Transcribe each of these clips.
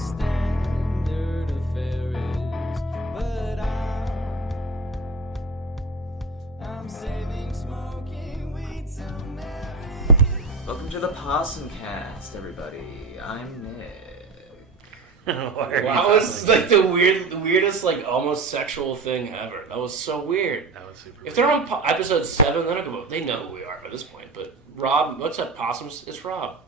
standard affair is, but I'm saving smoking weed till marriage. Welcome to the Possum Cast, everybody. I'm Nick. Wow, that was like the weirdest, like almost sexual thing ever. That was so weird. That was super If they're on episode 7, they know who we are by this point. But Rob, what's up, Possums? It's Rob.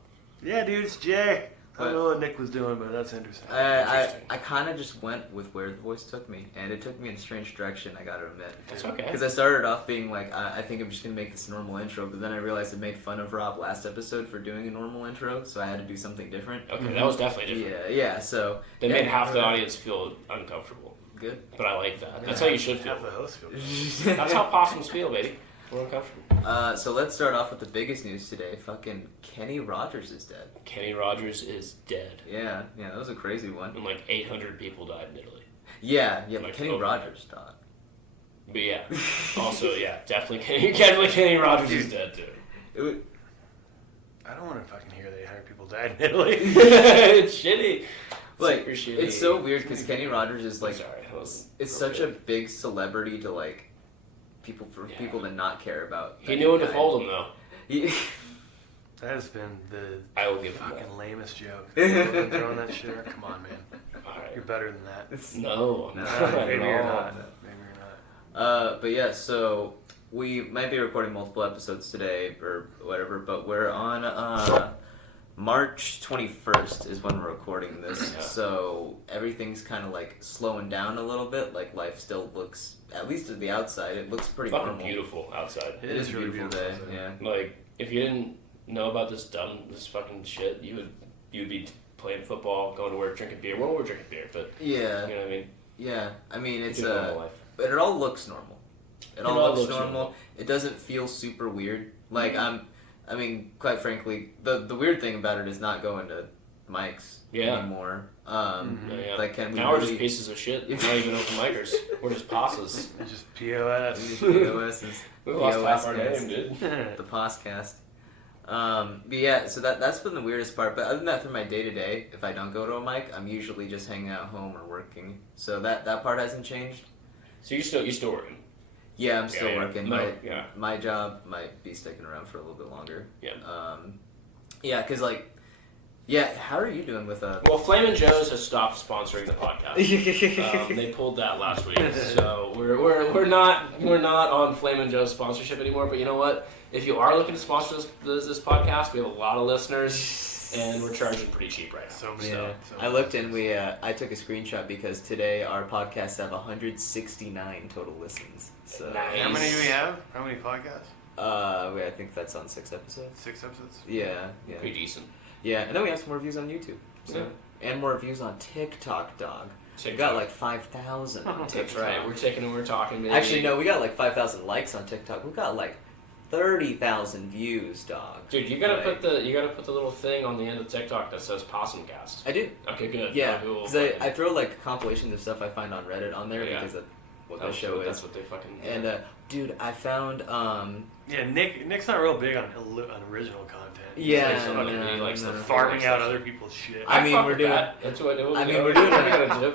Yeah, dude, it's Jay. I don't know what Nick was doing, but that's interesting. I kind of just went with where the voice took me, and it took me in a strange direction, I gotta admit. That's okay. Because I started off being like, I think I'm just gonna make this a normal intro, but then I realized I made fun of Rob last episode for doing a normal intro, so I had to do something different. Okay, that was definitely different. Yeah, so... They made half the audience feel uncomfortable. Good. But I like that. That's how you should feel. Half the host feel. That's how possums feel, baby. We're uncomfortable. So let's start off with the biggest news today. Fucking Kenny Rogers is dead. Kenny Rogers is dead. Yeah, that was a crazy one. And like 800 people died in Italy. Yeah, but Like, Kenny Rogers died. But yeah, also, yeah, definitely Kenny Rogers is dead too. I don't want to fucking hear that 800 people died in Italy. It's shitty. Like, Super shitty. it's so weird because Kenny Rogers is like, Sorry, it's such a big celebrity to like, people to not care about. He knew when to fold him though. That has been the I will give him fucking lamest joke. You've been throwing that shit out. Come on, man. Alright. You're better than that. No. Maybe you're not. Maybe you're not. But yeah, so we might be recording multiple episodes today or whatever, but we're on March 21st is when we're recording this, so everything's kind of like slowing down a little bit. Like life still looks, at least at the outside, it looks pretty Fucking normal. beautiful outside. It is a really beautiful day. outside. Yeah. Like if you didn't know about this fucking shit, you'd be playing football, going to work, drinking beer. Well, we're drinking beer, but Yeah. you know what I mean. Yeah. I mean, it's Do normal life. but it all looks normal. It all looks normal. It doesn't feel super weird. Like I mean, quite frankly, the weird thing about it is not going to mics anymore. Like, can we now we're really... just pieces of shit. We're not even open micers. We're just posses. It's just POS. POSs. We lost half our name, dude. The podcast. But yeah, so that's been the weirdest part. But other than that, for my day to day, if I don't go to a mic, I'm usually just hanging out home or working. So that part hasn't changed. So you're still working. Yeah, I'm still working. My job might be sticking around for a little bit longer. Yeah. Because how are you doing with Well, Flamin' Joe's has stopped sponsoring the podcast. They pulled that last week, so we're not on Flamin' Joe's sponsorship anymore. But you know what? If you are looking to sponsor this podcast, we have a lot of listeners. And we're charging pretty cheap right now. I looked and I took a screenshot because today our podcasts have 169 total listens. So nice. How many do we have? How many podcasts? I think that's on 6 episodes. 6 episodes? Yeah. Pretty decent. Yeah, and then we have some more reviews on YouTube. So and more reviews on TikTok, dog. TikTok. We got like 5,000 on TikTok. That's right. We're talking. Maybe. Actually, no, we got like 5,000 likes on TikTok. We got like 30,000 views, dog. Dude, you gotta put the little thing on the end of TikTok that says Possumcast. I do. Okay, good. Yeah, because I throw like compilations of stuff I find on Reddit on there because of what the show is. That's what they fucking. And dude, I found. Yeah, Nick's not real big on original content. Yeah, he likes the farming out other people's shit. I mean, we're doing. That's what I do.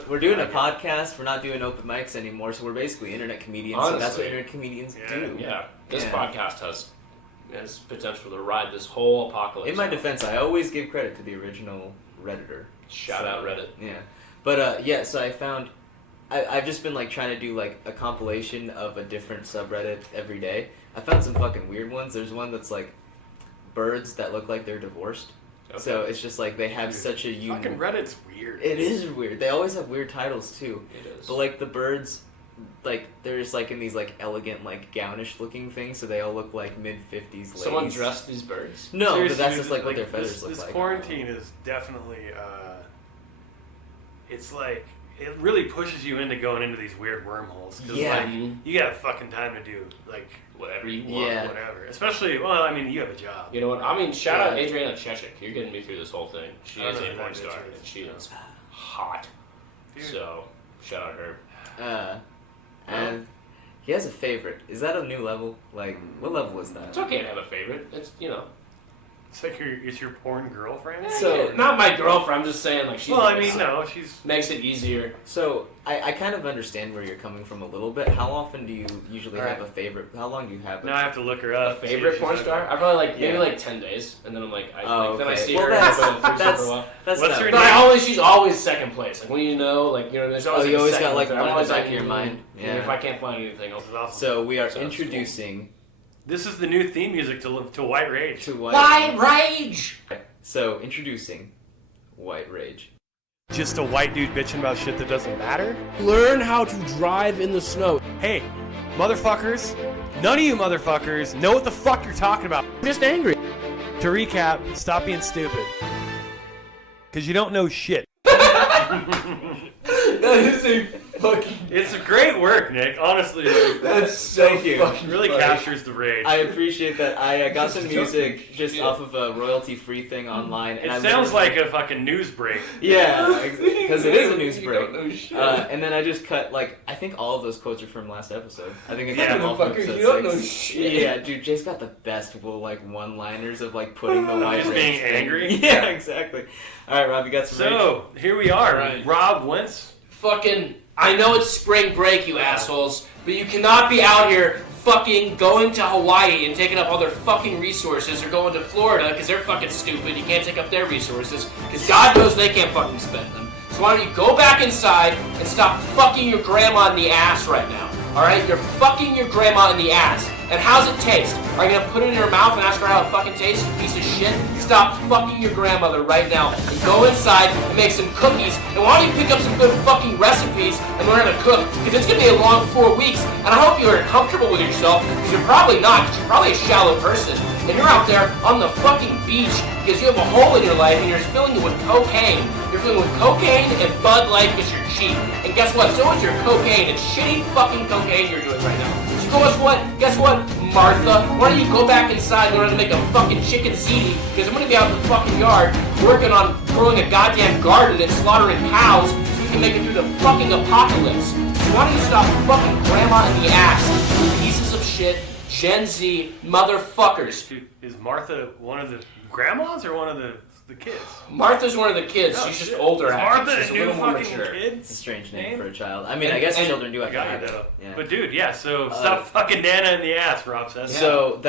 We're doing a podcast. We're not doing open mics anymore, so we're basically internet comedians. Honestly. So that's what internet comedians do. Yeah, this podcast has potential to ride this whole apocalypse. In my defense, I always give credit to the original Redditor. Shoutout Reddit. Yeah, but so I found. I've just been like trying to do like a compilation of a different subreddit every day. I found some fucking weird ones. There's one that's like birds that look like they're divorced. Okay. So it's just like they have such a unique... Fucking Reddit's weird. It is weird. They always have weird titles too. It is. But like the birds, like they're just like in these like elegant like gownish looking things, so they all look like mid-50s ladies. Someone dressed these birds? No, Seriously, but that's just like what their feathers look this like. This quarantine is definitely... it's like... It really pushes you into going into these weird wormholes. Yeah. Like, you got fucking time to do, like, whatever you want. Yeah. Whatever. Especially, well, I mean, you have a job. You know what? I mean, shout out Adriana Chechik. You're getting me through this whole thing. She is a porn star, and she is hot. Dude. So, shout out her. And he has a favorite. Is that a new level? Like, what level is that? It's okay to have a favorite. It's, you know. It's like it's your porn girlfriend? So not my girlfriend. I'm just saying like she's. Well, I mean, no, she's makes it easier. So I kind of understand where you're coming from a little bit. How often do you usually have a favorite? How long do you have? Now I have to look her A up. favorite porn star? I probably maybe like 10 days, and then I'm like, then I see Well, her that's- and I go to that's- for a while. That's What's not- her But she's always second place. Like when there's always. you always second got like place. one I'm in the always back like, of your mind. And if I can't find anything, I'll. This is awesome. So we are So that's introducing This is the new theme music to White Rage. to White Rage. So introducing White Rage. Just a white dude bitching about shit that doesn't matter? Learn how to drive in the snow. Hey, motherfuckers, none of you motherfuckers know what the fuck you're talking about. I'm just angry. To recap, stop being stupid. Because you don't know shit. That is a fucking. It's a great work, Nick. Honestly, That's so Thank you. fucking really funny. captures the rage. I appreciate that. I got some music just off of a royalty-free thing online. And It I sounds literally- like a fucking news break. Yeah, because it is a news You don't know break. shit. And then I just cut, I think all of those quotes are from last episode. I think I cut Yeah. them all from Motherfucker, episode you don't 6. know shit. Yeah, dude, Jay's got the best one-liners of, putting the white Just rage being thing. angry? Yeah, exactly. All right, Rob, you got some rage? So, here we are. Right. Rob Wentz. Fucking. I know it's spring break, you assholes, but you cannot be out here fucking going to Hawaii and taking up all their fucking resources, or going to Florida because they're fucking stupid. You can't take up their resources because God knows they can't fucking spend them. So why don't you go back inside and stop fucking your grandma in the ass right now? Alright? You're fucking your grandma in the ass. And how's it taste? Are you gonna put it in her mouth and ask her how it fucking tastes, you piece of shit? Stop fucking your grandmother right now and go inside and make some cookies. And why don't you pick up some good fucking recipes and learn how to cook? Because it's gonna be a long 4 weeks. And I hope you're comfortable with yourself, because you're probably not, because you're probably a shallow person. And you're out there on the fucking beach because you have a hole in your life and you're filling it with cocaine. You're filling it with cocaine and Bud Light because you're cheap. And guess what? So is your cocaine. It's shitty fucking cocaine you're doing right now. So guess what, Martha? Why don't you go back inside and learn how to make a fucking chicken ziti? Because I'm gonna be out in the fucking yard working on growing a goddamn garden and slaughtering cows so we can make it through the fucking apocalypse. So why don't you stop fucking grandma in the ass, you pieces of shit, Gen Z motherfuckers. Dude, is Martha one of the grandmas or one of the kids? Martha's one of the kids. She's just older. Is Martha She's a a new little more fucking mature. kid? It's a strange name for a child. I mean, I guess and- children do have to Got have you it. though. Yeah. But dude, yeah. So stop fucking Nana in the ass, Rob says. So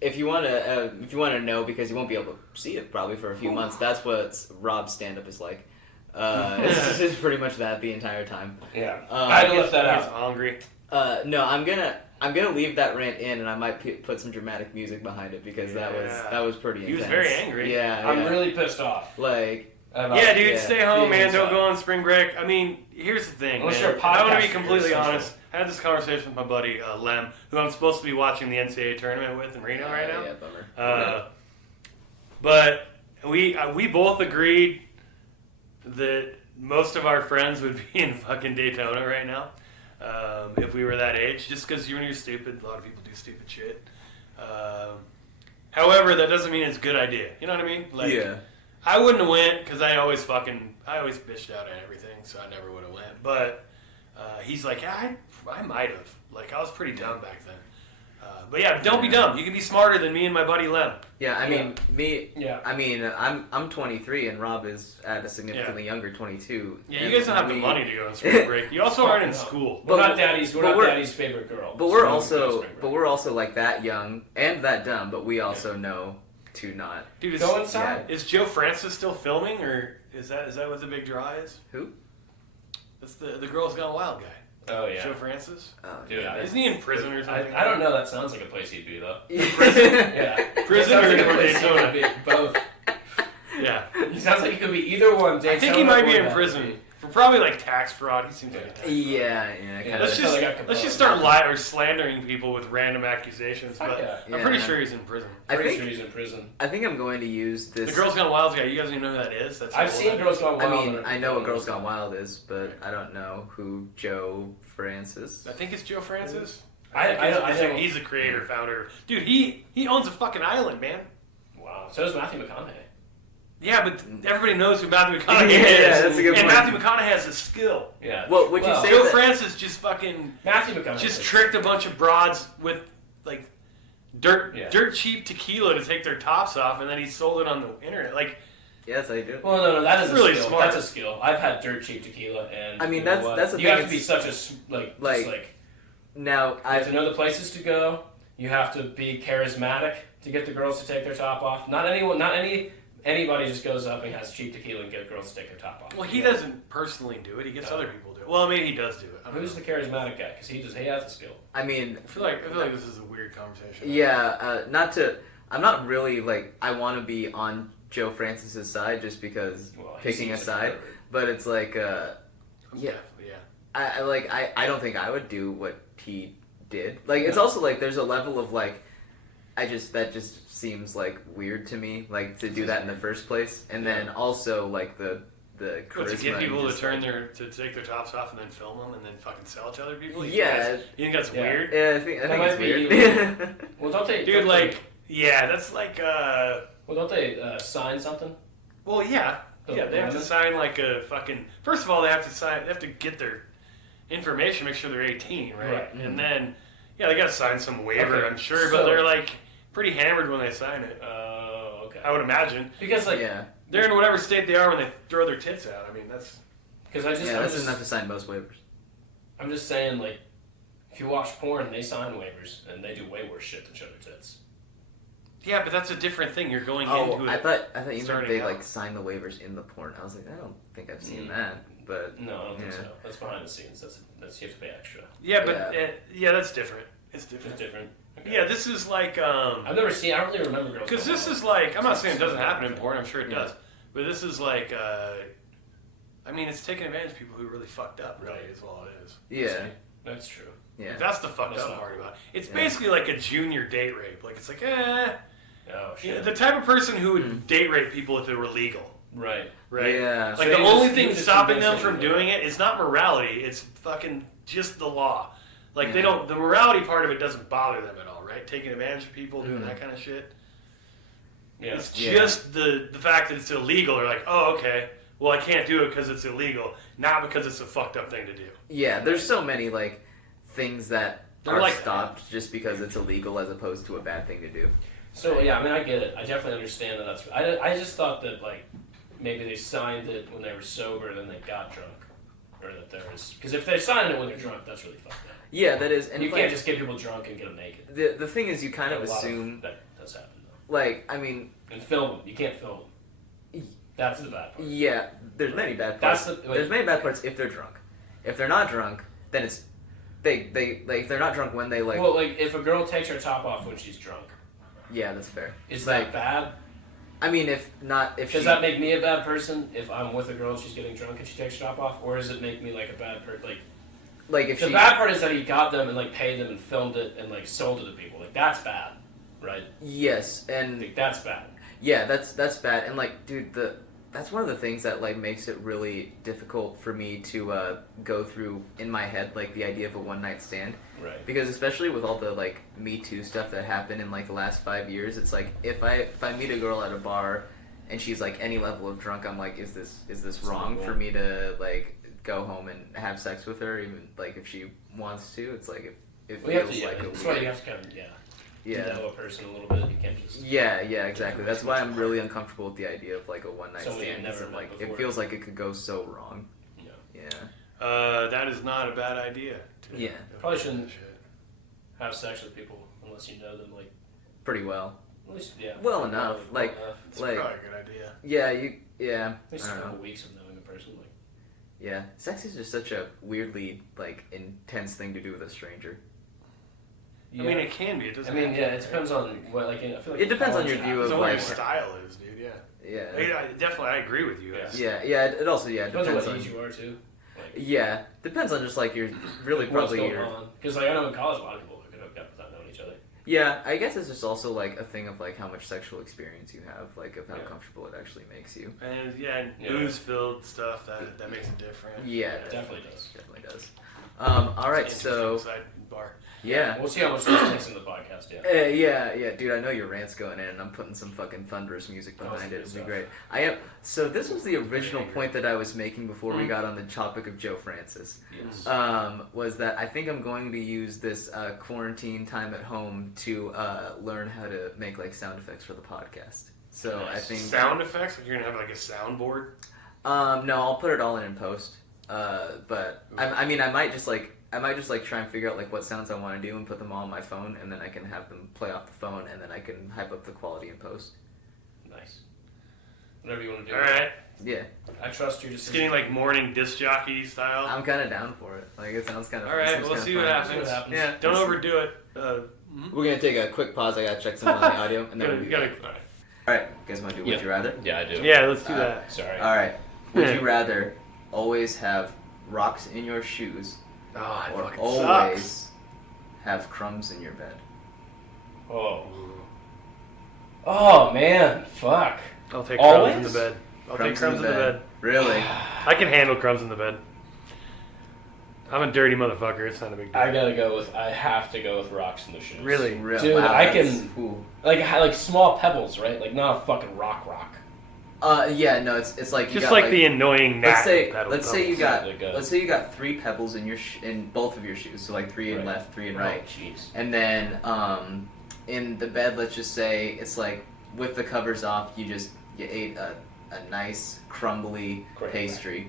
if you want to know, because you won't be able to see it probably for a few months, that's what Rob's stand-up is like. It's pretty much that the entire time. Yeah. I had to lift that He's out. hungry. No, I'm gonna leave that rant in, and I might put some dramatic music behind it because that was pretty intense. He was very angry. Yeah, I'm yeah. really pissed off. Yeah, dude, yeah, stay home, man. Don't inside. go on spring break. I mean, here's the thing, Unless man. you're a I'm gonna be podcaster, completely you're honest. I had this conversation with my buddy Lem, who I'm supposed to be watching the NCAA tournament with in Reno right now. Yeah, bummer. But we both agreed that most of our friends would be in fucking Daytona right now if we were that age. Just because when you're stupid, a lot of people do stupid shit. However, that doesn't mean it's a good idea. You know what I mean? Like, Yeah. I wouldn't have went because I always bitched out at everything, so I never would have went. But he's like, yeah, I might have. Like, I was pretty dumb back then. But yeah, don't be dumb. You can be smarter than me and my buddy Lem. Yeah, I mean, Yeah. I mean, I'm 23 and Rob is at a significantly younger 22. Yeah, and you guys don't have the money to go on spring break. You also aren't in school. We're not daddy's favorite girl. But So we're we also can go spring break. like that young and that dumb, but we also know to not. Dude, Go inside. Is Joe Francis still filming, or is that what the big draw is? Who? That's the Girls Gone Wild guy. Oh yeah. Joe Francis? Oh, Dude, yeah. Isn't he in prison or something? I don't know. That sounds like a place he'd be though. Prison? Yeah. Prison Sounds or like a place Daytona? he would be. Both. Yeah. He sounds like he could be either one. I think he Daytona might or be in that. prison for probably like tax fraud. He seems like a tax fraud. Yeah, kind Let's of. So they got just Capone. start lying or slandering people with random accusations. Fuck But yeah. I'm pretty Yeah. sure he's in prison. I Pretty think sure he's in prison. I think I'm going to use The this. Girls Gone Wild guy. You guys even know who that is? That's I've seen Girls Gone I Wild. mean, I know what Girls Gone Wild is, but I don't know who Joe Francis. I think it's Joe Francis. I think He's the creator, founder. Dude, he owns a fucking island, man. Wow. So does Matthew McConaughey. Yeah, but everybody knows who Matthew McConaughey Yeah, is. that's a good and point. Matthew McConaughey has a skill. Yeah. Well, would you say Joe that- Francis just fucking Matthew McConaughey tricked a bunch of broads with like dirt cheap tequila to take their tops off, and then he sold it on the internet. Like, Yes, I do. Well, no, that is really a skill. smart. That's a skill. I've had dirt cheap tequila, and I mean, you know that's the you thing. have to be such a Now you have to know the places to go. You have to be charismatic to get the girls to take their top off. Anybody just goes up and has cheap tequila and get girls to take their top off. well, he doesn't personally do it. He gets other people to do it. Well, maybe he does do it. I don't Who's know. the charismatic guy? Because he has a skill. I mean, I feel like this is a weird conversation. yeah. I'm not really like I want to be on Joe Francis's side just because picking a side, but it's like yeah. I don't think I would do what he did. Like it's also like there's a level of like that just seems like weird to me, like to do that in the first place, and then also like the charisma. To get people just, to take their tops off and then film them and then fucking sell it to other people. You think that's Yeah. weird? Yeah, I think might it's be weird. Well, don't they? Dude, don't like, they, yeah, that's like, well, don't they sign something? well, yeah. The Yeah, they have to women? sign like a fucking, first of all, they have to get their information, make sure they're 18, right? Right. And then, yeah, they got to sign some waiver, Okay, I'm sure, so- but they're like pretty hammered when they sign it, Okay. I would imagine. Because like, Yeah, They're in whatever state they are when they throw their tits out. I mean, that's, because I'm that's just, enough to sign most waivers. I'm just saying, like, if you watch porn, they sign waivers and they do way worse shit than show their tits. yeah, but that's a different thing. You're going Oh, into I it. thought you meant starting they out. like sign the waivers in the porn. I was like, I don't think I've seen that, but No, I don't think Yeah. so. That's behind the scenes. That's you have to pay extra. Yeah, but Yeah. yeah, that's different. It's different. It's different. Okay. Yeah, this is like, I've never seen. I don't really remember girls. because going this out. is like, I'm not saying it doesn't happen in porn. I'm sure it Yeah. does, but this is like, I mean, it's taking advantage of people who really fucked up. Really, Right. is all it is. yeah, That's true. yeah. That's the fucked That's up not part about it. It's Yeah. basically like a junior date rape. Like it's like, Oh you know, shit. the type of person who would date rape people if it were legal, Right. right? Yeah. Like So the he only was- he thing was just stopping them convincing from you. doing it is not morality. It's fucking just the law. Like they Yeah. don't. The morality part of it doesn't bother them at all, right? Taking advantage of people, doing Mhm. that kind of shit. Yeah. It's Yeah. just the fact that it's illegal. They're like, oh, okay. Well, I can't do it because it's illegal, not because it's a fucked up thing to do. Yeah, there's so many like things that They're are like- stopped just because it's illegal as opposed to a bad thing to do. So yeah, I mean, I get it. I definitely understand that. That's. I just thought that like maybe they signed it when they were sober, and then they got drunk, or that there was because if they signed it when they're drunk, that's really fucked up. Yeah, that is, and You like, can't just get people drunk and get them naked. the thing is, you kind of A lot assume that does happen though. like I mean, And film them. You can't film them. That's the bad part. yeah, there's many bad That's parts. the- There's many bad parts if they're drunk. If they're not drunk, then it's they like if they're not drunk when they like Well, like if a girl takes her top off when she's drunk, yeah, that's fair. is Like, that bad? I mean, if she Does that make me a bad person if I'm with a girl and she's getting drunk and she takes her top off, or does it make me like a bad person? Like if the she bad part is that he got them and like paid them and filmed it and like sold it to people. Like that's bad, right? yes, and Like that's bad. yeah, that's bad. And like, dude, that's one of the things that like makes it really difficult for me to go through in my head, like the idea of a one night stand. Right. Because especially with all the like Me Too stuff that happened in like the last 5 years, it's like if I meet a girl at a bar and she's like any level of drunk, I'm like, is this wrong for me to like go home and have sex with her, even like if she wants to? It's like if it We have feels to, like a that's why you weird, have to kind of yeah. know a person a little bit. You can't just Yeah, exactly. That's why I'm really uncomfortable with the idea of like a one night Somebody stand. you've never Because met like before. it feels like it could go so wrong. you know. Yeah. That is not a bad idea. Yeah. Probably shouldn't have sex with people unless you know them like Pretty well. at least Well enough, like- It's Like- probably a good idea. Yeah. at least I a don't know. couple weeks of knowing a person. Like Yeah. Sex is just such a weirdly like intense thing to do with a stranger. I mean, it can be. It doesn't. I mean, have yeah, to it be. depends on what. Like, I feel like It depends on college your view It's of, on what your like- style is, dude. Yeah. Yeah. Definitely, I agree with you. Yeah. Yeah. It also depends on depends what on age you are too. Like, yeah depends on just like your really what's probably going your on? Because like I know in college a lot of people could hook up without knowing each other. yeah. I guess it's just also like a thing of like how much sexual experience you have, like of how Yeah. comfortable it actually makes you. And and Yeah. booze filled stuff that makes it different. Yeah, It definitely does. Definitely does. All right, It's so inside bar. Yeah. We'll see how much this takes in the podcast. Yeah. Yeah, dude. I know your rant's going in, and I'm putting some fucking thunderous music behind it. It'll be stuff. great. I am. So this was the original point that I was making before we got on the topic of Joe Francis. Yes. Was that I think I'm going to use this quarantine time at home to learn how to make like sound effects for the podcast. So I think Sound effects? You're gonna have like a soundboard? no, I'll put it all in post. But I mean, I might just like try and figure out like what sounds I want to do and put them all on my phone, and then I can have them play off the phone, and then I can hype up the quality in post. Nice. Whatever you want to do. All right. Yeah, I trust you. Just getting like morning disc jockey style. I'm kind of down for it. Like it sounds kind of. All right, we'll see what happens. Yeah, Don't overdo it. We're gonna take a quick pause. I gotta check some on the audio, and then we'll You be gotta. back. All right, you guys want to do Would You Rather? Yeah, I do. Yeah, let's do that. Sorry. All right. Would you rather always have rocks in your shoes, Oh, it or fucking always sucks. have crumbs in your bed? Oh. Oh man, fuck. I'll take crumbs in Always? the bed. I'll take crumbs in the bed. Really? I can handle crumbs in the bed. I'm a dirty motherfucker. It's not a big deal. I have to go with rocks in the shoes. Really? Dude, Wow, I that's- can- ooh. Like small pebbles, right? Like not a fucking rock. Yeah, no, it's like you Just got, like the annoying let's gnat say pedal let's say you pebbles. got Like a- let's say you got 3 pebbles in your in both of your shoes, so like 3 in Right. left, 3 in right, Oh, jeez. and then in the bed, let's just say it's like with the covers off, you ate a nice crumbly Great. pastry,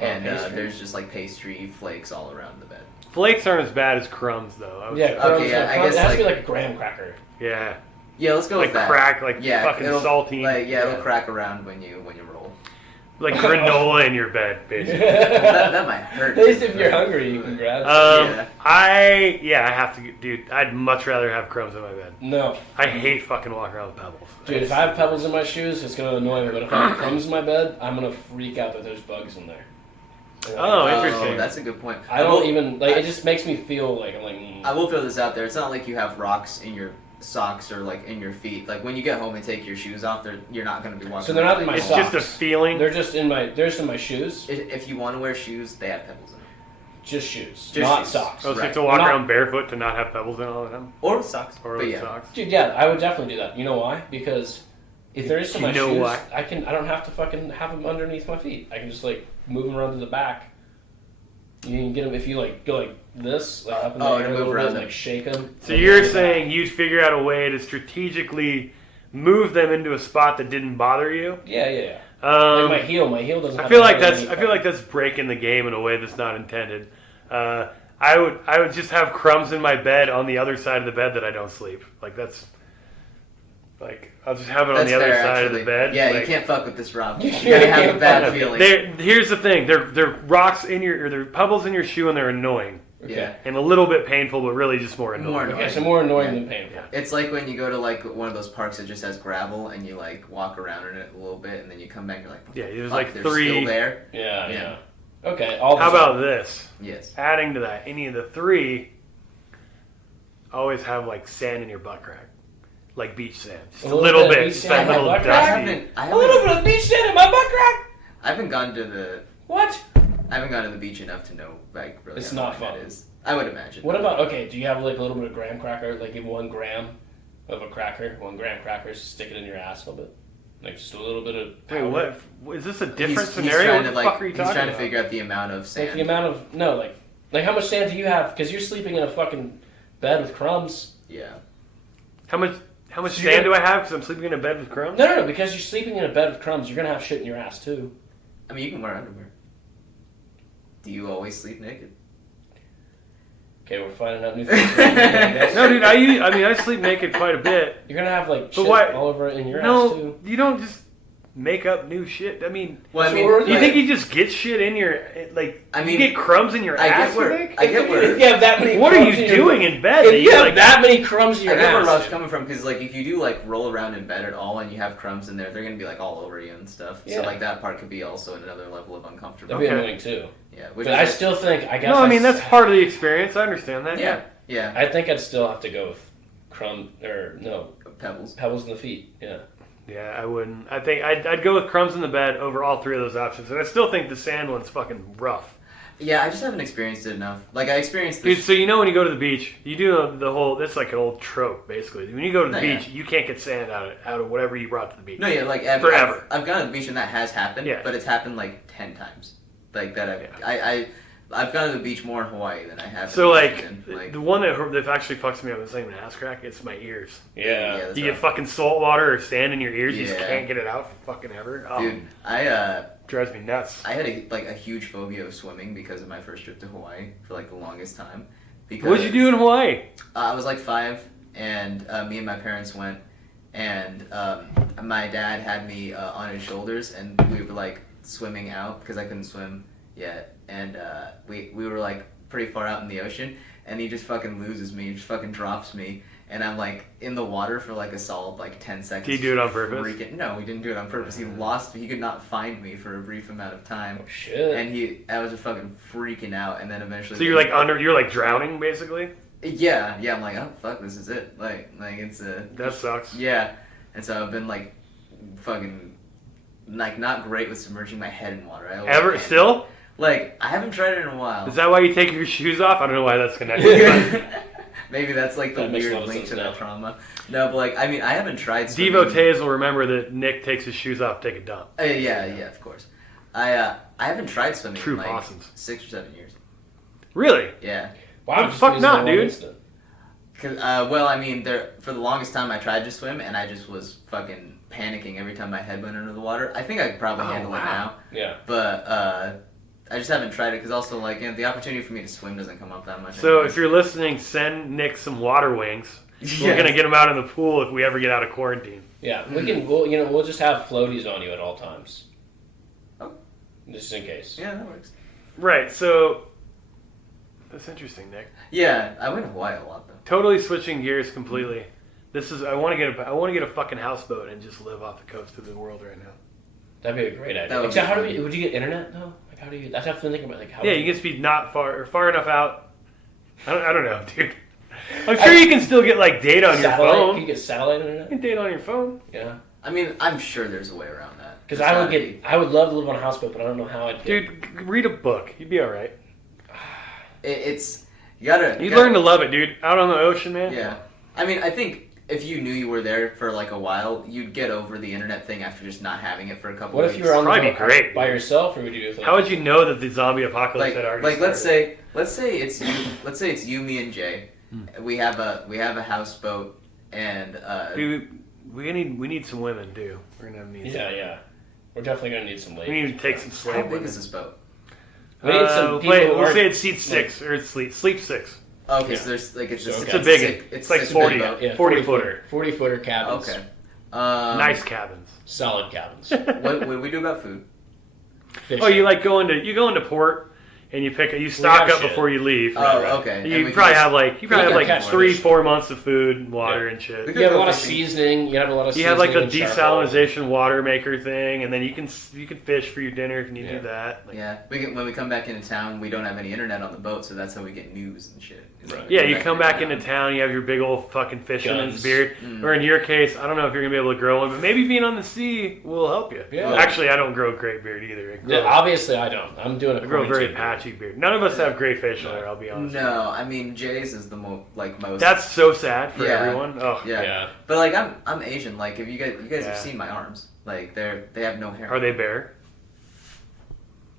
Oh, and pastry? there's just like pastry flakes all around the bed. Flakes aren't as bad as crumbs, though. I would Yeah, say. crumbs, Okay, yeah, I crumbs, guess, it has to be like- like a graham cracker. Yeah. Yeah, let's go Like with that. crack, like yeah, fucking it'll, salty. Like, Yeah. it'll crack around when you roll. Like granola in your bed, basically. that might hurt. At least if you're hungry, you can grab Yeah. I have to, dude. I'd much rather have crumbs in my bed. No. I hate fucking walking around with pebbles. Dude, if I have pebbles in my shoes, it's going to annoy me. But if I have crumbs in my bed, I'm going to freak out that there's bugs in there. Oh, interesting. That's a good point. I don't even, like, it just makes me feel like, I'm like, I will throw this out there. It's not like you have rocks in your socks or like in your feet. Like when you get home and take your shoes off, you're not going to be walking. So they're not around in my like It's that. socks. just a feeling. they're just in my shoes. If you want to wear shoes, they have pebbles in them. Just shoes, Just not shoes. socks. Oh, so you have Right. to walk Not- around barefoot to not have pebbles in all the time? Or socks. Or but with yeah. socks? Dude, yeah, I would definitely do that. You know why? Because if there is to You my know shoes, why? I don't have to fucking have them underneath my feet. I can just like move them around to the back. You can get them if you like go like this, like up in the Oh, air and a move little bit, around and, them. like shake them. So you're saying you'd figure out a way to strategically move them into a spot that didn't bother you? Yeah. Like my heel doesn't. I have feel to like have that's any I feel like that's breaking the game in a way that's not intended. I would just have crumbs in my bed on the other side of the bed that I don't sleep. Like that's like I'll just have it on That's the other fair, side actually. of the bed. Yeah, like, you can't fuck with this, Rob. You You gotta have a can't bad fuck with feeling. Here's the thing: they're rocks in your, or they're pebbles in your shoe, and they're annoying Okay. Yeah. and a little bit painful, but really just more annoying. More annoying. Okay, so more annoying Yeah. than painful. It's like when you go to like one of those parks that just has gravel and you like walk around in it a little bit and then you come back and you're like, what Yeah, the there's fuck? like They're 3. still there. Yeah. Yeah. Okay. All How about this? Yes. Adding to that, any of the 3 always have like sand in your butt crack, like beach sand, just a little bit, beach just sand that in my little butt I dusty. crack? A little bit of beach sand in my butt crack. I haven't gone to the What? beach enough to know like really It's how not annoying fun. that is. I would imagine. What about do you have like a little bit of graham cracker? Like give 1 gram of a cracker, 1 graham crackers, stick it in your ass a little bit, like just a little bit of. Wait, powder. what? Is this a different He's scenario? trying What to, the like, fuck are you he's talking trying to about? figure out the amount of Like sand. the amount of like how much sand do you have? Because you're sleeping in a fucking bed with crumbs. Yeah. How much So sand do I have because I'm sleeping in a bed with crumbs? No. Because you're sleeping in a bed with crumbs, you're gonna have shit in your ass too. I mean, you can wear underwear. Do you always sleep naked? Okay, we're finding out new things. You're No, dude. I sleep naked quite a bit. gonna have like But shit why- all over in your ass No, too. you don't just make up new shit. I mean, Well, I So mean, we're- do you like, think you just get shit in your like? I you mean, get crumbs in your I ass. get where you think? I get If where you have that many. What are crumbs you in your- doing in bed? If that you have like, that many crumbs in I your get where ass, Rob's coming from because like if you do like roll around in bed at all and you have crumbs in there, they're gonna be like all over you and stuff. Yeah. So like that part could be also another level of uncomfortable. that'd be Okay. annoying too. Yeah, which But is I like- still think I guess. no, I mean that's part of the experience. I understand that. yeah, yeah, I think I'd still have to go with pebbles. pebbles in the feet. Yeah. Yeah, I wouldn't. I think I'd go with crumbs in the bed over all 3 of those options, and I still think the sand one's fucking rough. Yeah, I just haven't experienced it enough. Like, I experienced Dude, this. so you know when you go to the beach, you do the whole. That's like an old trope, basically. When you go to the No, yeah. beach, you can't get sand out of whatever you brought to the beach. No, yeah, like, Forever. I've gone to the beach and that has happened, Yeah. but it's happened, like, 10 times. Like, that I've gone to the beach more in Hawaii than I have So in like, Washington. the one that actually fucks me up the same ass crack, it's my ears. Yeah. that's You get rough. fucking salt water or sand in your ears, you just Yeah. can't get it out for fucking ever. Oh, Dude, drives me nuts. I had a huge phobia of swimming because of my first trip to Hawaii for like the longest time. Because What'd you do in Hawaii? I was like 5, and me and my parents went, and my dad had me on his shoulders, and we were like swimming out because I couldn't swim yet, and we were like pretty far out in the ocean, and he just fucking loses me, he just fucking drops me. And I'm like in the water for like a solid like 10 seconds. Did he do it on purpose? No, he didn't do it on purpose. He lost me. He could not find me for a brief amount of time. Oh, shit. And I was just fucking freaking out. And then eventually. So you're like you're like drowning basically. Yeah. I'm like, oh fuck, this is it. Like it's a. That sucks. Yeah, and so I've been like, fucking, like not great with submerging my head in water. Ever still? Like I haven't tried it in a while. Is that why you take your shoes off? I don't know why that's connected. Maybe that's like the That makes a lot weird of link sense to now. that trauma. No, but like I mean I haven't tried swimming. Devotees will remember that Nick takes his shoes off, to take a dump. Yeah, of course. I haven't tried swimming True in like possums. 6 or 7 years. Really? Yeah. Wow, The just fuck because not, of that one dude? incident. Cause, well, I mean, for the longest time I tried to swim and I just was fucking panicking every time my head went under the water. I think I could probably handle it now, Yeah. but I just haven't tried it because also like the opportunity for me to swim doesn't come up that much. So if you're listening, send Nick some water wings. We're gonna get him out in the pool if we ever get out of quarantine. Yeah, we'll just have floaties on you at all times. Oh. Just in case. Yeah, that works. Right. So that's interesting, Nick. Yeah, I went to Hawaii a lot though. Totally switching gears completely. This is I want to get a fucking houseboat and just live off the coast of the world right now. That'd be a great idea. That would Except, be fun. would you get internet though? Like, how do you? That's what I'm thinking about. Like, how? Yeah, would you can be not far enough out. I don't know, dude. I'm sure you can still get like data on your satellite. phone. Can you get satellite You internet? can data on your phone. Yeah. I mean, I'm sure there's a way around that. Because There's gotta be. I would love to live on a houseboat, but I don't know how I'd. Dude, read a book. You'd be all right. It's you gotta. You'd learn to love it, dude. Out on the ocean, man. Yeah, I mean, I think if you knew you were there for like a while, you'd get over the internet thing after just not having it for a couple. What weeks. if you were on the Probably boat be great, by dude. yourself, or would you do? With, like, How would you know that the zombie apocalypse had already like started? let's say it's you. Let's say it's you, me, and Jay. We have a houseboat, and Dude, we need some women too. We're gonna need. Yeah. We're definitely gonna need some We ladies. need to take some how slave big women. is this boat? We need some people who We'll aren't- say it seats 6 or it's sleep 6. Okay, Yeah. so there's like it's just It's a big- sick- it's like a big 40. boat. Yeah, 40 footer. 40-footer cabins. Okay. Nice cabins. Solid cabins. What do we do about food? Fish. Oh, you go into port and you stock have up shit. before you leave. Oh, right. okay. And You we can probably just- have like catch 3-4 months of food and water and shit. We You have a go lot of fishing. seasoning. You have a lot of. You have like the seasoning and charcoal. desalinization water maker thing, and then you can fish for your dinner if you need to Yeah. do that. Like, Yeah, when we come back into town, we don't have any internet on the boat, so that's how we get news and shit. is when Right. we Yeah, you come back into town. town, you have your big old fucking fisherman's Guns. beard. Mm. Or in your case, I don't know if you're gonna be able to grow one, but maybe being on the sea will help you. Yeah. Actually, I don't grow a great beard either. Yeah, obviously, I don't. I'm doing a I grow a very quarantine. patchy beard. None of us have gray facial hair. I'll be honest. No, I mean Jay's is the most. That's so sad for Yeah. everyone. Oh, yeah. Yeah. But like I'm Asian. Like if you guys Yeah. have seen my arms, like they have no hair. are they bare?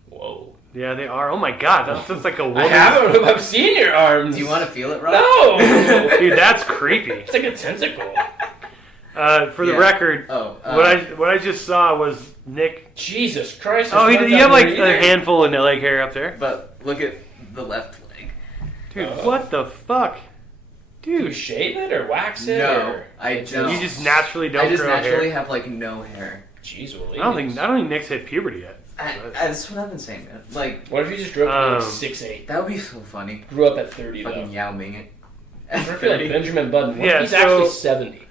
Whoa. Yeah, they are. Oh my god, that's just like a I woman. haven't. I've seen your arms. Do you want to feel it, Rob? No. Dude, that's creepy. It's like a tentacle. For the Yeah. record, Oh, what I just saw was Nick. Jesus Christ. Oh, there's you one have down like there a either. handful of leg hair up there. But look at the left leg. Dude, Oh. what the fuck? Do you Dude, shave it or wax it? No, or... I don't. you just naturally don't I just grow naturally hair. have like no hair. Jeez, I don't think Nick's hit puberty yet. That's what I've been saying, man. Like What if you just grew up at like Um, 6'8"? that would be so funny. Grew up at 30 though. Fucking Yao Ming it. I feel like Benjamin Button. What Yeah, if he's so- actually 70?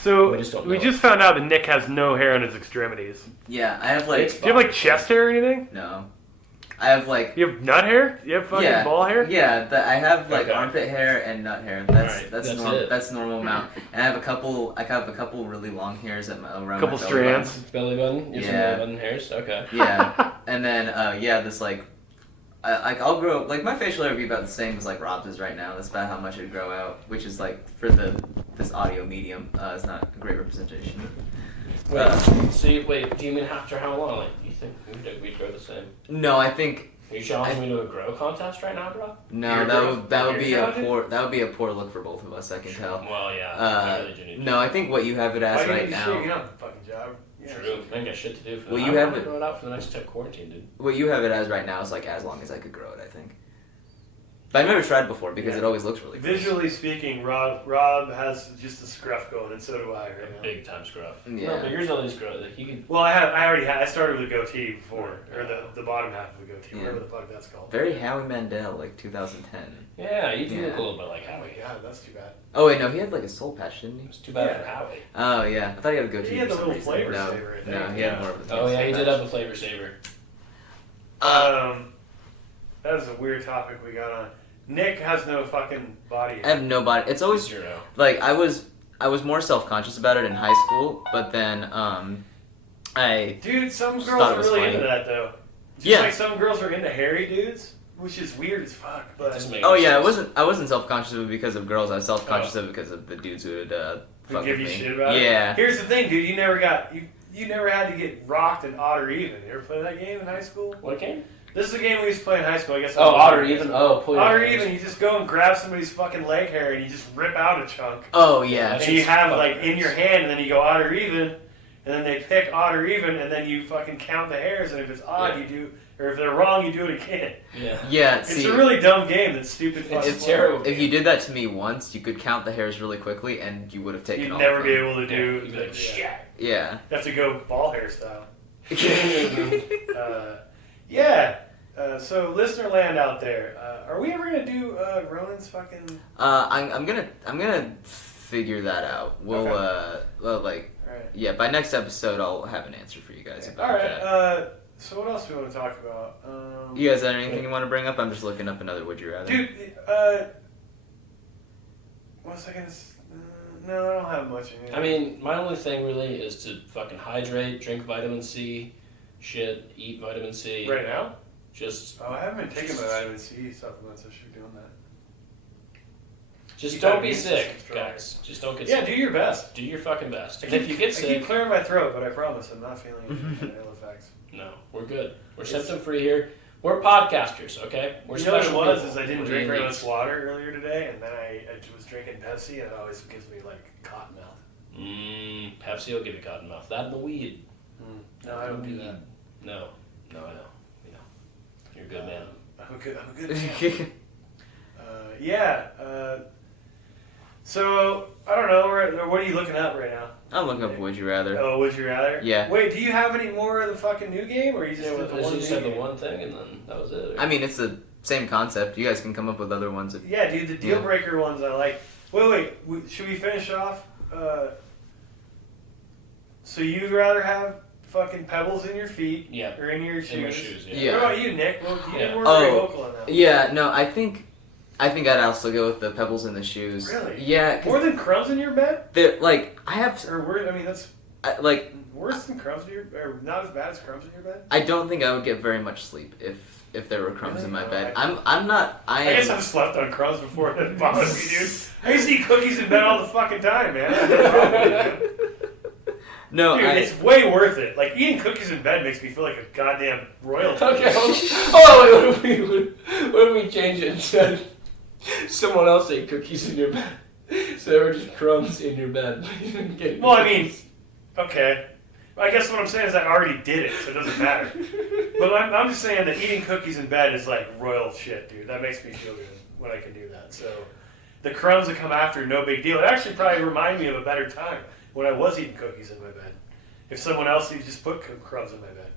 So We just don't we know. just found out that Nick has no hair on his extremities. Yeah, I have like It's Do you have like chest hair or anything? no. I have like You have nut hair? You have fucking yeah, ball hair? Yeah, I have like Okay. armpit hair and nut hair. That's Alright, that's that's normal. it. That's normal amount. And I have a couple really long hairs around Couple my belly button. strands. Belly button? You have some Yeah. belly button hairs? Okay. Yeah, and then this like I'll grow, like, my facial hair would be about the same as, like, Rob's is right now. That's about how much it'd grow out, which is, like, for this audio medium, it's not a great representation. Wait, do you mean after how long? Like, do you think we'd grow the same? No, I think... Are you challenging me to a grow contest right now, bro? No, that would be a poor look for both of us, I can tell. Well, yeah. No, I think what you have it as right now... You don't have a fucking job. Yeah, true. I ain't got shit to do for that. Well, you have it... grow it out for the next quarantine, dude. What you have it as right now is, like, as long as I could grow it, I think. But I've never tried before because it always looks really good. Visually speaking, Rob has just a scruff going, and so do I right now. Big time scruff. Yeah. No, but yours always grow. Like, you can... Well, I started with a goatee before, or the bottom half of a goatee, whatever the fuck that's called. Very Howie Mandel, like 2010. Yeah, you do look a little bit like Oh Howie. my god, that's too bad. Oh wait, no, he had like a soul patch, didn't he? It's too bad for Howie. Oh yeah, I thought he had a goatee. He had for the some little reason. flavor No, saver, I think. no, he had more of a Oh yeah, he soul did patch. have a flavor saver. That is a weird topic we got on. Nick has no fucking body. I have no body. It's always Zero. like I was more self-conscious about it in high school, but then Dude, some girls thought it are was really funny. into that though. Just Yeah. like some girls are into hairy dudes, which is weird as fuck. But Doesn't make Oh any yeah, sense. I wasn't self-conscious of it because of girls. I was self-conscious of it because of the dudes who would fuck give with you me. shit about it. Yeah. Here's the thing, dude. You never had to get rocked in odd or even. You ever play that game in high school? What game? This is a game we used to play in high school. I guess. Oh, odd or even. Oh, pull your Odd or hairs. even. You just go and grab somebody's fucking leg hair and you just rip out a chunk. Oh yeah. That's And you just have fucking like in your hand, and then you go odd or even, and then they pick odd or even, and then you fucking count the hairs, and if it's odd, you do, or if they're wrong, you do it again. Yeah. Yeah. It's See, a really dumb game. That's stupid. fucking It's slow. terrible. if you did that to me once, you could count the hairs really quickly, and you would have taken You'd all never of be them. able to do. You'd be like, shit. Yeah. You have to go ball hair style. Yeah. So listener land out there, are we ever gonna do Ronan's fucking? I'm gonna figure that out. We'll Alright. yeah, by next episode I'll have an answer for you guys about that. Alright. So what else do we want to talk about? You guys have anything you want to bring up? I'm just looking up another would you rather. Dude, what was I gonna? No, I don't have much. I mean, my only thing really is to fucking hydrate, drink vitamin C, eat vitamin C. Right now? Just Oh, I haven't been taking my vitamin C supplements. I should be doing that. Just Keep don't that be immune sick, system strong. guys. Just don't get Yeah, sick. do your best. Do your fucking best. I And if you get I sick, keep clearing my throat, but I promise I'm not feeling any ill effects. no, we're good. We're It's- symptom free here. We're podcasters, okay? We're You know what it special was? people. Is I didn't We're drink the very elites. much water earlier today, and then I was drinking Pepsi, and it always gives me like cotton mouth. Pepsi will give you cotton mouth. That and the weed. No, I don't do that. No, I know. You're a good man. I'm a good man. Yeah. So I don't know. What are you looking up right now? I'm looking up would you rather. Oh, would you rather? Yeah. Wait, do you have any more of the fucking new game, or you just did the one? You just had the game? one thing, and then that was it. I mean, it's the same concept. You guys can come up with other ones. If, Yeah, dude, the deal Yeah. breaker ones I like. Wait, should we finish off? So you'd rather have fucking pebbles in your feet Yeah. or in your shoes? In my shoes, yeah. Yeah. What about you, Nick? Well, you Yeah. were very Oh, vocal on that. yeah, no, I think I'd also go with the pebbles in the shoes. Really? Yeah, More because than crumbs in your bed? they're like I have Or worse? I mean, that's like worse than crumbs in your, or not as bad as crumbs in your bed. I don't think I would get very much sleep if there were crumbs Really? in my No, bed. I- I'm not. I guess I've slept on crumbs before. It doesn't bother me, dude. I used to eat cookies in bed all the fucking time, man. I have no problem with it. No, Dude, it's way worth it. Like, eating cookies in bed makes me feel like a goddamn royalty. Okay. Oh, what if we change it instead? Someone else ate cookies in your bed, so they were just crumbs in your bed. Well, I mean, okay. I guess what I'm saying is I already did it, so it doesn't matter. But I'm just saying that eating cookies in bed is like royal shit, dude. That makes me feel good when I can do that. So the crumbs that come after, no big deal. It actually probably remind me of a better time when I was eating cookies in my bed. If someone else just put crumbs in my bed.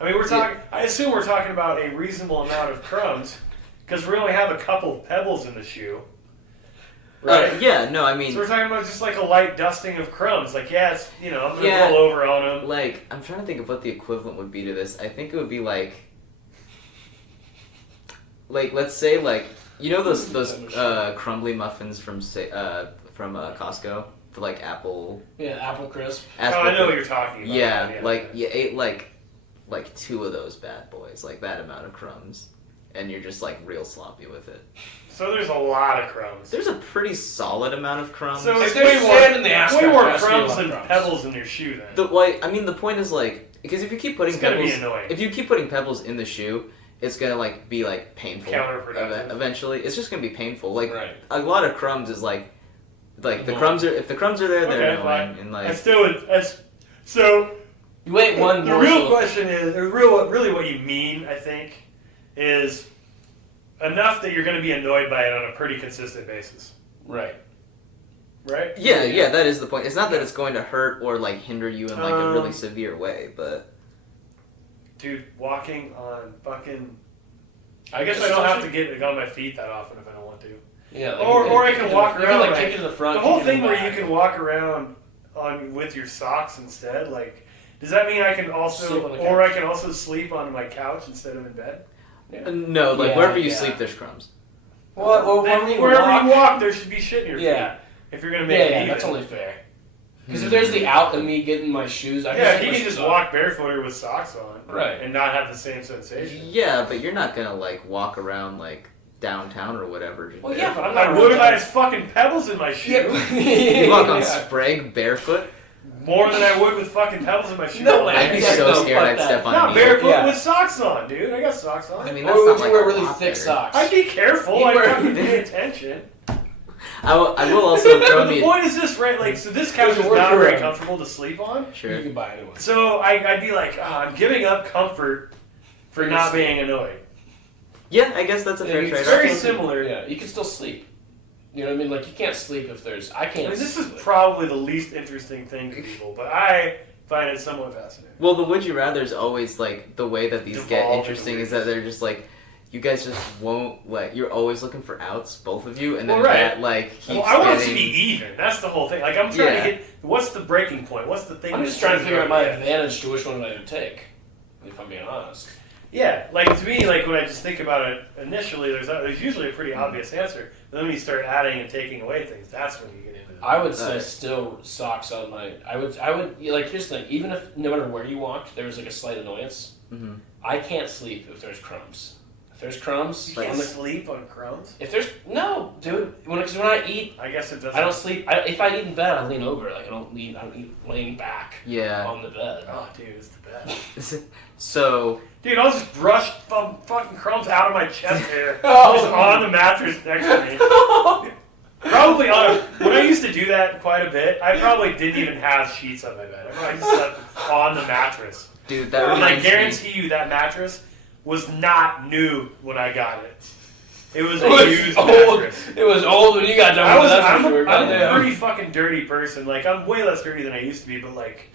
I mean, we're talking. I assume we're talking about a reasonable amount of crumbs because we only have a couple pebbles in the shoe. Right? yeah, no, I mean, So we're talking about just like a light dusting of crumbs. Like, yeah, it's, I'm gonna Yeah. roll over on them. like I'm trying to think of what the equivalent would be to this. I think it would be like let's say like those crumbly muffins from Costco, the like apple. Yeah, apple crisp. Oh, I know what you're talking about. Yeah, like you ate like two of those bad boys, like that amount of crumbs. and you're just like real sloppy with it. So there's a lot of crumbs. There's a pretty solid amount of crumbs. So If it's there's way more, sand in the ass way crack, more there has to be a crumbs lot of than crumbs. pebbles in your shoe then. The point is like, because if you keep putting It's gonna be pebbles, annoying. if you keep putting pebbles in the shoe, it's gonna like be like painful. Counterproductive. Eventually, it's just gonna be painful. Like Right. a lot of crumbs is like the Mhm. crumbs are, if the crumbs are there, they're Okay, annoying. fine. And I like, still would. So You ate one the morsel real of- question is, or really what you mean, I think, is enough that you're going to be annoyed by it on a pretty consistent basis, Right. right? yeah, that is the point. It's not that it's going to hurt or like hinder you in like a really severe way, but Dude, walking on fucking. I guess I don't have to get on my feet that often if I don't want to. Yeah. Or I kick can it to walk the, around, like like, kick it to the front. The whole kick it to thing the where back. you can walk around on with your socks instead, like, does that mean I can Sleep also, on the or I couch. can also sleep on my couch instead of in bed? no, like Yeah, wherever you yeah. sleep, there's crumbs. Well, Then wherever you walk, there should be shit in your Yeah. feet. If you're gonna Yeah, make it yeah, even. that's only fair. Because if there's the out of me getting my shoes, I Yeah, can he can just walk barefooted with socks on, Right. and not have the same sensation. Yeah, but you're not gonna like walk around like downtown or whatever. Well, yeah, but I'm not. I would if I had fucking pebbles in my shoe. You walk on Yeah. Sprague barefoot. More than I would with fucking pebbles in my shoe. No, I'd be Yeah, so no, scared fuck I'd that. step on Not a needle. barefoot Yeah. with socks on, dude. I got socks on. I mean, Or that's would not you like wear a really lot thick there. socks? I'd be careful. You I'd wear- fucking pay attention. I will also throw But the me. point is this, right? Like, so this couch There's is a not very workaround. comfortable to sleep on. You Sure. can buy a new one. So I'd be like, I'm giving up comfort for For not your being annoyed. Yeah, I guess that's a fair Yeah, trade. it's very still- similar. Yeah, you can still sleep. You know what I mean? Like you can't sleep if there's. I I can't. mean, this is sleep. probably the least interesting thing to people, but I find it somewhat fascinating. Well, the would you rather's always like the way that these get Devolve interesting into is that they're just like. You guys just won't let. You're always looking for outs, both of you, and then Well, right. that like keeps Well, I want it to getting. be even. That's the whole thing. Like, I'm trying Yeah. to get. What's the breaking point? What's the thing? I'm that just trying to says figure out you're- my advantage to which one I would take. If I'm being honest. Yeah, like to me, like when I just think about it initially, there's usually a pretty obvious answer. But then when you start adding and taking away things, that's when you get into it. I would say Alright. still socks on my. I would. Like here's the thing. Even if no matter where you walked, there was like a slight annoyance. Mhm. I can't sleep if there's crumbs. If there's crumbs, You can't on the, sleep on crumbs. if there's no, dude. Because when I eat, I guess it doesn't. I don't sleep. If I eat in bed, I lean over. Like I don't eat laying back Yeah. on the bed. Oh, dude, it's the best. So Dude, I'll just brush fucking crumbs out of my chest hair Oh. just on the mattress next to me. Probably on. When I used to do that quite a bit, I probably didn't even have sheets on my bed. I probably just slept on the mattress. dude, that And I reminds me. guarantee you that mattress was not new when I got it. It was a It was used old. mattress. It was old when you got done with that. I'm for sure. a Goddamn. pretty fucking dirty person. Like, I'm way less dirty than I used to be, but like,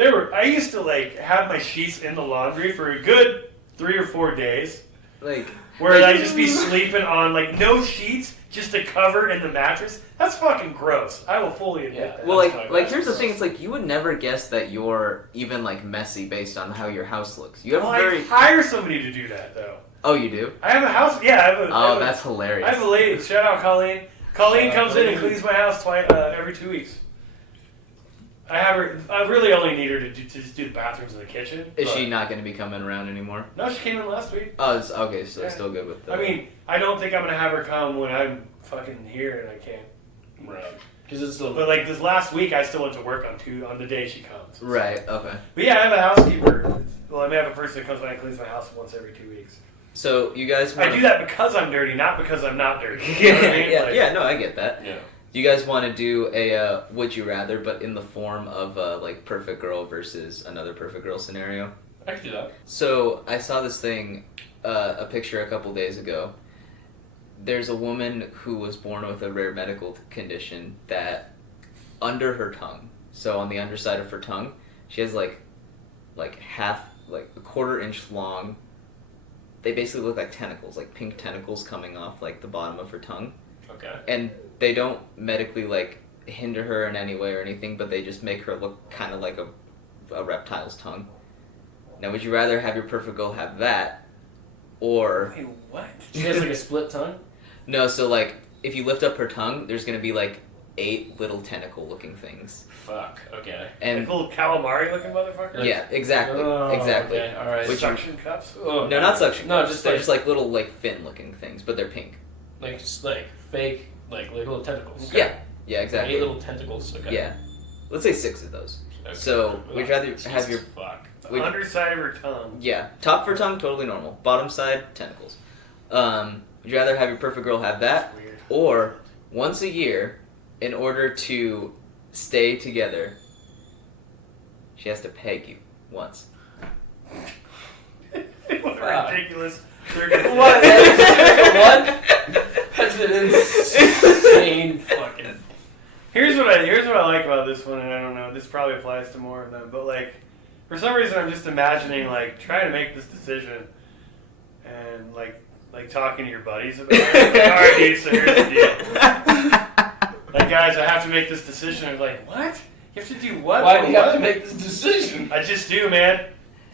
I used to like have my sheets in the laundry for a good 3 or 4 days, Like where I'd just be sleeping on like no sheets, just a cover in the mattress. That's fucking gross. I will fully admit Yeah. that. well, That's like fine. like here's the thing. It's like you would never guess that you're even like messy based on how your house looks. You have Well, a very. I hire somebody to do that though. Oh, you do? I have a house. Yeah, I have a. I Oh, have a- that's hilarious. I have a lady. Shout out Colleen. Colleen Shout out comes in and Colleen. cleans my house every 2 weeks. I have her. I really only need her to just do the bathrooms and the kitchen. Is but- she not going to be coming around anymore? No, she came in last week. Oh, okay, so Yeah. still good with the. I mean, I don't think I'm gonna have her come when I'm fucking here and I can't. Right. Because it's still. But like this last week, I still went to work on the day she comes. right. Okay. But yeah, I have a housekeeper. Well, I may have a person that comes by and cleans my house once every 2 weeks. So you guys. I do that because I'm dirty, not because I'm not dirty. You know what I mean? yeah, Like, yeah. No, I get that. Yeah. You guys want to do a would you rather, but in the form of like perfect girl versus another perfect girl scenario? I could do that. So I saw this thing, a picture a couple days ago. There's a woman who was born with a rare medical condition that under her tongue, so on the underside of her tongue, she has like half, like a 1/4 inch long. They basically look like tentacles, like pink tentacles coming off like the bottom of her tongue. Okay. And they don't medically like hinder her in any way or anything, but they just make her look kind of like a reptile's tongue. Now, would you rather have your perfect girl have that, or Wait, what? She has like a split tongue. no? So like, if you lift up her tongue, there's gonna be like 8 little tentacle-looking things. Fuck. Okay. And Like little calamari-looking motherfuckers. yeah, exactly, exactly. Okay. All right. Which Suction cups. Oh, No, not suction. No, cups. just They're like just like little like fin-looking things, but they're pink. just like fake like little tentacles. Yeah, yeah, exactly. 8 little tentacles. Okay. Yeah, let's say 6 of those. Okay. So would you rather Jesus, have your fuck. The underside of her tongue. yeah top for tongue totally normal, bottom side tentacles. Would you rather have your perfect girl have that, Weird. or once a year, in order to stay together, she has to peg you once? What a Fuck. ridiculous What? circumstance. What? That's an insane fucking. Here's what I like about this one, and I don't know, this probably applies to more of them, but like, for some reason I'm just imagining like trying to make this decision, and like talking to your buddies about it. Like, all right, dude, so here's the deal. Like, guys, I have to make this decision. I'm like, what? You have to do what? Why For do you have what? to make this decision? I just do, man.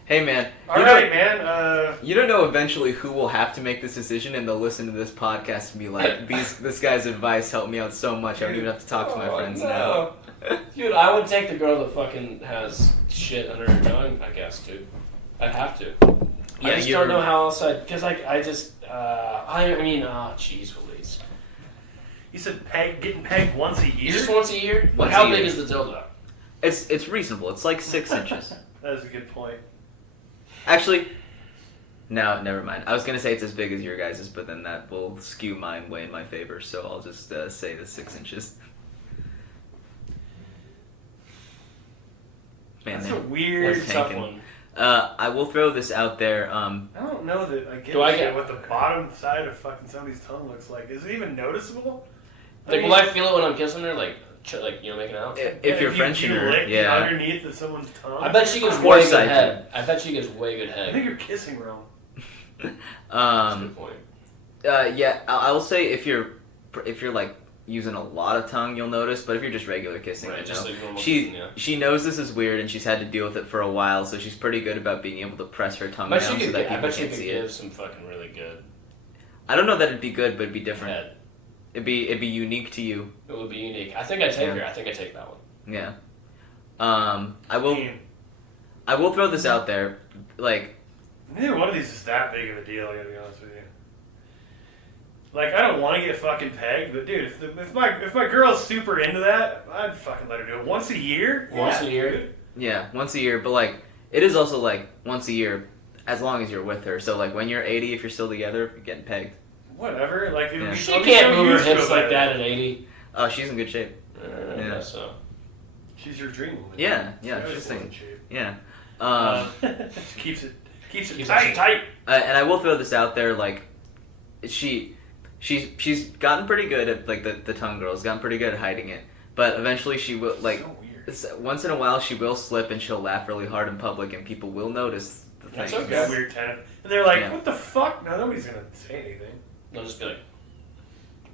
Hey man, All you right, know, man. you don't know eventually who will have to make this decision, and they'll listen to this podcast and be like, this guy's advice helped me out so much. I don't even have to talk to my Oh, friends no. now. Dude, I would take the girl that fucking has shit under her tongue, I guess, dude. I'd have to. Yeah, I just you're- don't know how else because I just, I mean, oh, jeez, Louise. You said getting pegged once a year? Just once a year? Once How a year. big is the dildo? It's reasonable. It's like 6 inches. That is a good point. Actually, no, never mind. I was gonna say it's as big as your guys's, but then that will skew mine way in my favor. So I'll just say the 6 inches. Man, That's a man. weird. That's a tough tanking. one. I will throw this out there. I don't know that I get Do I shit get- what the bottom side of fucking somebody's tongue looks like. Is it even noticeable? Like, mean, will I feel it when I'm kissing her? Like, making out? If you're Frenching you her, lick yeah. underneath of someone's tongue. I bet she gets Of way course good I do. head. I bet she gets way good I head. think you're kissing wrong. That's a good point. Yeah. I will say if you're like using a lot of tongue, you'll notice. But if you're just regular kissing, Right, then just no. like normal She kissing, yeah. she knows this is weird, and she's had to deal with it for a while, so she's pretty good about being able to press her tongue I down bet she so could, that I people bet she can't could see give it. some fucking really good I don't know that it'd be good, but it'd be different. head. It'd be unique to you. It would be unique. I think I take Yeah. her. I think I take that one. Yeah. I will throw this out there, like Neither one of these is that big of a deal. I gotta be honest with you. Like, I don't want to get fucking pegged, but dude, if my girl's super into that, I'd fucking let her do it once a year. Once Yeah, a year? dude. yeah, once a year, but like it is also like once a year as long as you're with her. So like when you're 80, if you're still together, you're getting pegged. Whatever. Like, it'll Yeah. be, She I'll be can't so move her used to hips it like by that then. at 80. Oh, she's in good shape. I Yeah. guess so. She's your dream woman. Yeah, She yeah, always she's was in saying. shape. Yeah. She keeps it Keeps tight. it tight. And I will throw this out there, like she's gotten pretty good at like the tongue girl's gotten pretty good at hiding it, but eventually she will like So weird. once in a while she will slip and she'll laugh really hard in public and people will notice the thing. That's She's okay. got weird tennis. And they're like, Yeah. what the fuck? No, nobody's gonna say anything. No, just be like,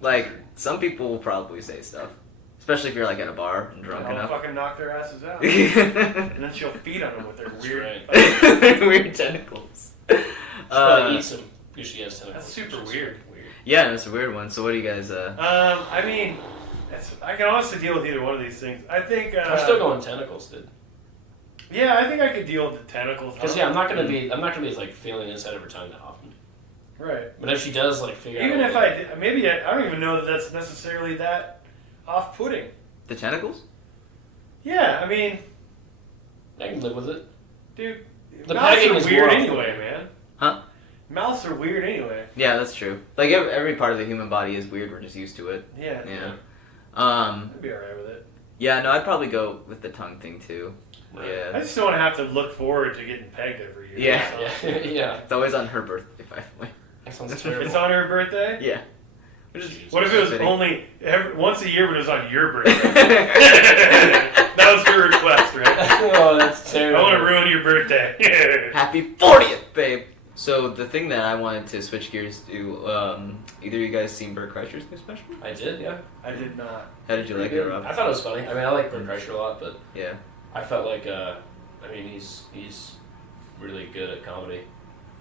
Like some people will probably say stuff, especially if you're like at a bar and drunk I'll enough. fucking knock their asses out. Weird And then she'll feed on them with their That's weird. right. tentacles. probably eat some because she has tentacles. That's super which is weird. Yeah, it's a weird one. So what do you guys? I mean, I can honestly deal with either one of these things. I think. I'm still going tentacles, dude. Yeah, I think I could deal with the tentacles. Because I'm not gonna be like feeling inside of her tongue that often. Right. But if she does like figure Even out, if I did, maybe I don't even know that that's necessarily that off-putting. The tentacles? Yeah, I mean, I can live with it. dude, The mouths pegging are is weird more anyway, man. Huh? Mouths are weird anyway. Yeah, that's true. Like every part of the human body is weird. We're just used to it. Yeah. Yeah. I'd be alright with it. Yeah. No, I'd probably go with the tongue thing too. Right. I Yeah. just don't want to have to look forward to getting pegged every year. Yeah. So. Yeah, yeah. It's always on her birthday, by the way. That sounds terrible. It's on her birthday? Yeah. Which is, What if it was Fitting. only once a year, but it was on your birthday? That was her request, right? oh, that's I terrible. want to ruin your birthday. Happy 40th, babe. So the thing that I wanted to switch gears to, either you guys seen Bert Kreischer's new special? I did, yeah. I did not. How did you like it, Rob? I thought it was funny. I mean, I like Bert Kreischer a lot, but Yeah. I felt like, I mean, he's really good at comedy.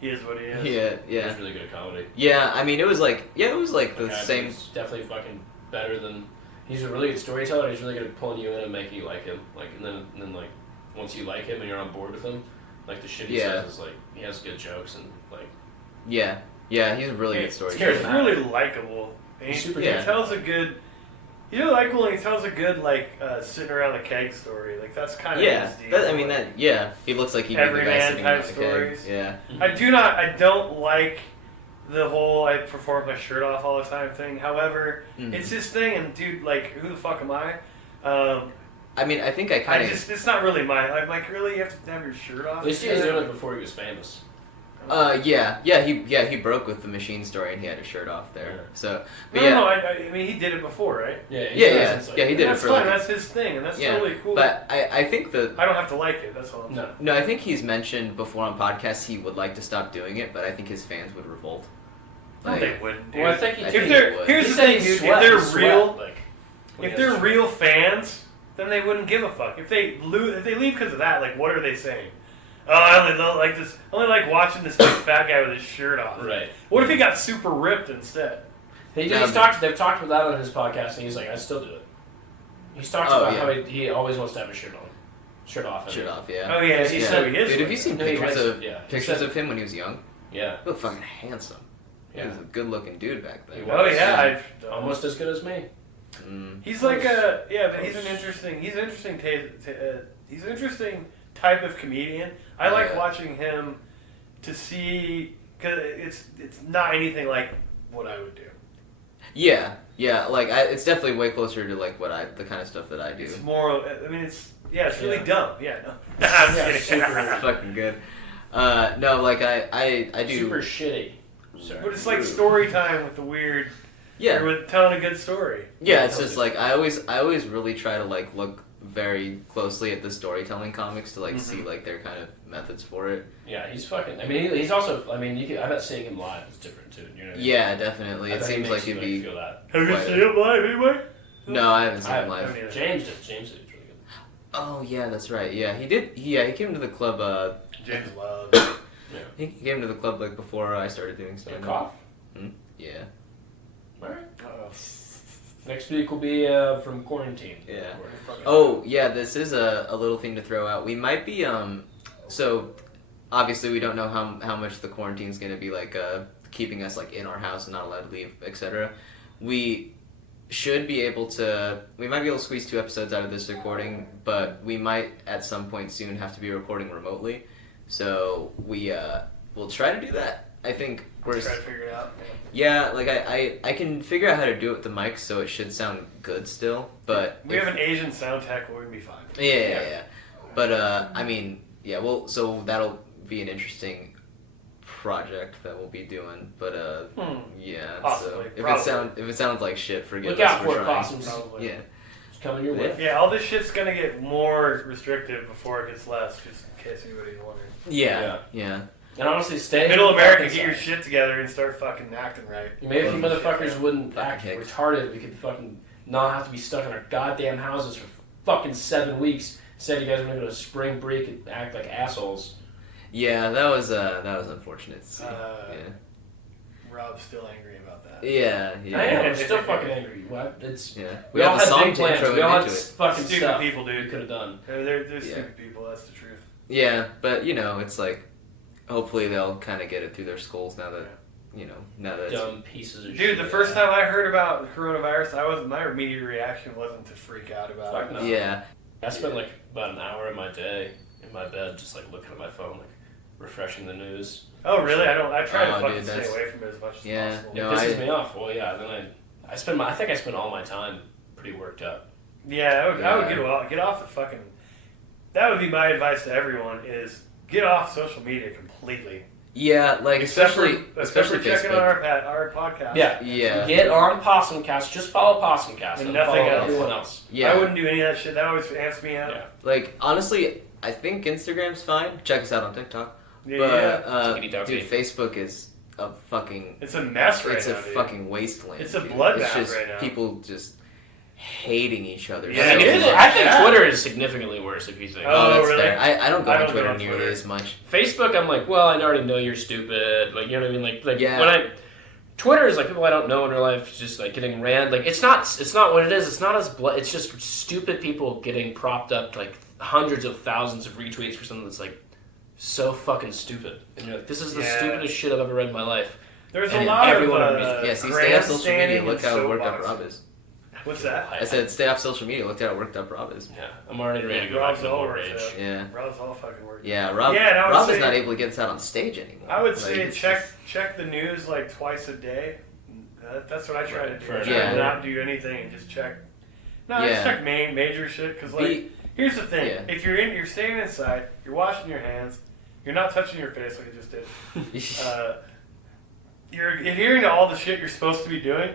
He is what he is. Yeah. Yeah. He's really good at comedy. Yeah. I mean, it was like the Like, I think same. It's definitely fucking better than He's a really good storyteller. He's really good at pulling you in and making you like him. Like, and then like, once you like him and you're on board with him, like the shit he says is like he has good jokes and like. Yeah, he's a really good storyteller. He's really likable. He's super He good. tells a good. He's really likable, and he tells a good like sitting around the keg story. Like that's kind of his deal. He looks like he'd be the guy Everyman sitting type around the stories. keg. Yeah. I don't like the whole I perform with my shirt off all the time thing. However, it's his thing, and dude, like, who the fuck am I? I mean, I think I kind of. It's not really mine. I'm like, really, you have to have your shirt off? At least he was doing it before he was famous. He broke with the machine story and he had his shirt off there. Yeah. So, but No, I mean, he did it before, right? He did it That's for fine. like. That's his thing, and that's totally cool. But I think that. I don't have to like it. That's all I'm saying. No, I think he's mentioned before on podcasts he would like to stop doing it, but I think his fans would revolt. No, they wouldn't. Dude. Well, I think he I did. think Here's He the said thing, he dude. sweat, If he they're sweat, real, like, if they're real fans, then they wouldn't give a fuck. If they leave because of that, like, what are they saying? Oh, I only don't like this. I only like watching this big fat guy with his shirt off. Right. What if he got super ripped instead? They've talked about that on his podcast, and he's like, I still do it. He's talked about how he always wants to have his shirt on, shirt off. Shirt off, yeah. Oh yeah, he said he is. Dude, have you seen pictures pictures of him when he was young? Yeah. He looked fucking handsome. He was a good-looking dude back then. Oh yeah, almost as good as me. He's like but he's an interesting type of comedian. I like watching him to see because it's not anything like what I would do. Yeah, like it's definitely way closer to like the kind of stuff that I do. It's more. I mean, it's really dumb. Yeah, no, I'm kidding. Super fucking good. No, like I do super shitty. Sorry. But it's like story time with the weird. Yeah, with telling a good story. Yeah, it's just like I always really try to like look very closely at the storytelling comics to like see like their kind of methods for it. Yeah, he's fucking. I mean, he's also. I mean, I bet seeing him live is different too. You know what I mean? Yeah, definitely. It seems like he'd be. Feel that. Have you seen him live anyway? No, I haven't seen him live. James did. James did. He's really good. Oh yeah, that's right. Yeah, he did. He came to the club. James Love. Yeah. He came to the club like before I started doing stand up. Cough. Yeah. All right. Next week will be from quarantine. Yeah. Oh yeah, this is a little thing to throw out. We might be so obviously we don't know how much the quarantine's gonna be like keeping us like in our house and not allowed to leave, etc. We should be able to. We might be able to squeeze 2 episodes out of this recording, but we might at some point soon have to be recording remotely. So we'll try to do that. I think we're try to figure it out. Yeah, like I can figure out how to do it with the mic, so it should sound good still. But we have an Asian sound tech, we're gonna be fine. Yeah. But I mean, yeah. Well, so that'll be an interesting project that we'll be doing. But yeah. Possibly. So if it sounds like shit, forgive us. us. Look out for it, Possums. Yeah. It's coming your way. Yeah, all this shit's gonna get more restrictive before it gets less, just in case anybody's wondering. Yeah. And honestly, stay Middle America, get your shit together and start fucking acting right. Maybe if you motherfuckers wouldn't act hicks. retarded, we could fucking not have to be stuck in our goddamn houses for fucking 7 weeks. Instead, you guys want to go to spring break and act like assholes. Yeah, that was unfortunate. Rob's still angry about that. Yeah. I am. I'm still fucking angry. What? It's We all have a had song big to plans. intro We all had into it. fucking Stupid stuff people, we dude. could have done. They're stupid people. That's the truth. Yeah, but it's like hopefully they'll kind of get it through their skulls now that now that Dumb pieces of shit. Dude, the first time I heard about the coronavirus, my immediate reaction wasn't to freak out about Fuck it. no. Yeah. I spent like about an hour of my day in my bed just like looking at my phone, like refreshing the news. Oh really? I try to fucking dude, stay away from it as much as possible. No, It pisses me off. Well, yeah. Then I think I spent all my time pretty worked up. Yeah, I would get off the fucking. That would be my advice to everyone: is get off social media completely. Yeah, like especially checking Facebook. on our podcast. Yeah. Get on Possumcast. Just follow Possumcast And and nothing follow else. everyone else. Yeah. I wouldn't do any of that shit. That always ants me out. Yeah. Like honestly, I think Instagram's fine. Check us out on TikTok. Yeah. But Tickety-tockety. dude, Facebook is a fucking. It's a mess right It's now, a dude. fucking wasteland. It's a dude. bloodbath It's just right now. people just hating each other. Yeah, so it is. much. I think Twitter is significantly worse if you think. Oh, that's really? fair. I don't go I on don't go Twitter on nearly Twitter. as much. Facebook, I'm like, well, I already know you're stupid. Like, you know what I mean? Like Yeah. when Twitter is like people I don't know in real life just like getting ran. Like it's not what it is. It's not as it's just stupid people getting propped up like hundreds of thousands of retweets for something that's like so fucking stupid. And you're like, this is the stupidest shit I've ever read in my life. There's And a lot everyone of agrees. stay off social media. grandstanding Look and how worked up soapboxing. Rob is. What's that? I said stay off social media. Look how worked up Rob is. Yeah, I'm already ready to go Rob's back to all more over rage. it. Yeah. Rob's all fucking working. Yeah, Rob. Yeah, and I would Rob is say- not able to get us out on stage anymore. I would Like, say it's check the news like twice a day. That's what I try to do. For I an try to hour. not do anything and just check. No, I just Yeah. check major shit because like The- here's the thing: Yeah. if you're staying inside, you're washing your hands, you're not touching your face like I just did. You're adhering to all the shit you're supposed to be doing.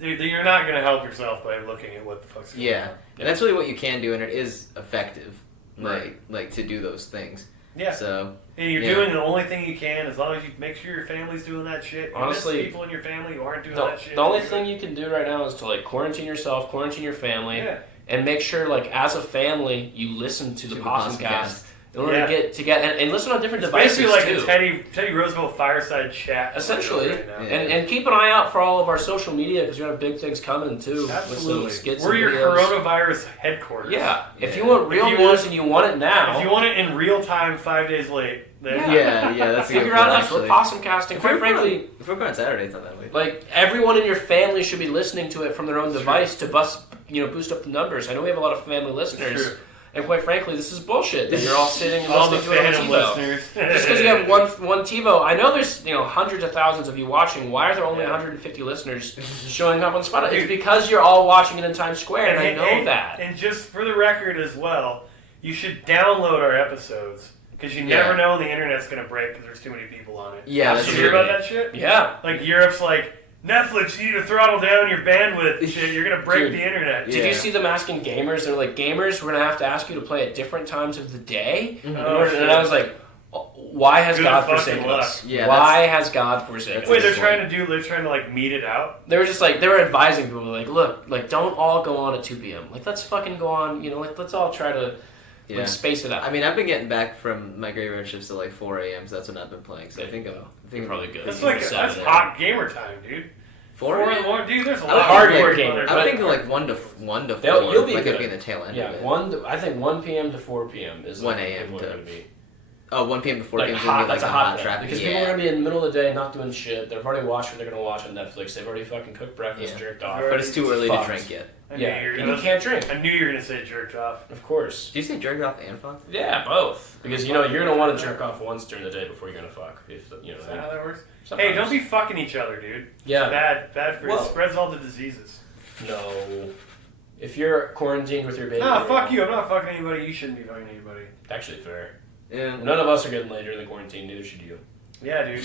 You're not going to help yourself by looking at what the fuck's going Yeah, on. and that's really what you can do, and it is effective. Right. Like to do those things. Yeah. So And you're Yeah. doing the only thing you can as long as you make sure your family's doing that shit. You Honestly, miss people in your family who aren't doing that shit. The only do it. thing you can do right now is to like quarantine yourself, quarantine your family, Yeah. and make sure like as a family you listen to the Possum Cast in order Yeah. to get and listen on different It's devices basically like too. a Teddy Roosevelt fireside chat. Essentially, right now. Yeah. and keep an eye out for all of our social media because we have big things coming too. Absolutely. With some skits We're and your videos. coronavirus headquarters. Yeah, if Yeah. you want real If you news want- and you want it now, If you want it in real time, 5 days late, then yeah, that's a good figure out point, us. We're actually. Possum Casting. Quite frankly, if we're going Saturday, it's not that late. like everyone in your family should be listening to it from their own device to boost up the numbers. I know we have a lot of family listeners, True. and quite frankly, this is bullshit that you're all sitting and all the listening to it on phantom TiVo. listeners. Just because you have one TiVo, I know there's hundreds of thousands of you watching. Why are there only 150 listeners showing up on Spotify? It's Dude. because you're all watching it in Times Square, and I know that. And just for the record as well, you should download our episodes because you never Yeah. know when the internet's gonna break because there's too many people on it. Yeah, that's you hear true. about that shit? Yeah. Like Europe's like Netflix, you need to throttle down your bandwidth. Shit, you're gonna break Dude. the internet. Did you see them asking gamers? They're like, gamers, we're gonna have to ask you to play at different times of the day. Oh, shit. And I was like, why has Good God fucking forsaken luck. us? Yeah, Why has God forsaken us? Wait, they're That's trying to like meet it out. They were just like, they were advising people, like, look, like, don't all go on at 2 p.m. Like, let's fucking go on, like, let's all try to Yeah. like, space it out. I mean, I've been getting back from my graveyard shifts at like 4 a.m., so that's when I've been playing. So I There think you I'm go. thinking Probably good. That's Even like Saturday. that's hot gamer time, dude. 4 4 in the morning, dude. There's a I'm lot of hardcore people gamer. on there. I'm thinking like 1 to 4. You'll be like good. it'd be in the tail end. Yeah, of it. I think 1 p.m. to 4 p.m. is 1 like a.m. people to- are gonna be. Oh, 1 p.m. to 4 Like p.m. is hot, gonna be like that's a the hot hot thing. traffic. Because yeah. people are gonna be in the middle of the day not doing shit. They've already watched what they're gonna watch on Netflix. They've already fucking cooked breakfast, Yeah. jerked off. But it's too early Fucked. to drink yet. I knew Yeah, you were and you gonna- can't drink. I knew you were gonna say jerked off. Of course. Do you say jerk off and fuck? Yeah, both. Because you're gonna want to jerk off once during the day before you're gonna fuck. If Is that how that works? Sometimes. Hey, don't be fucking each other, dude. Yeah. Bad for Well- it spreads all the diseases. No. If you're quarantined with your baby. No, fuck you. I'm not fucking anybody. You shouldn't be fucking anybody. Actually, fair. Yeah. None of us are getting laid during the quarantine. Neither should you. Yeah, dude.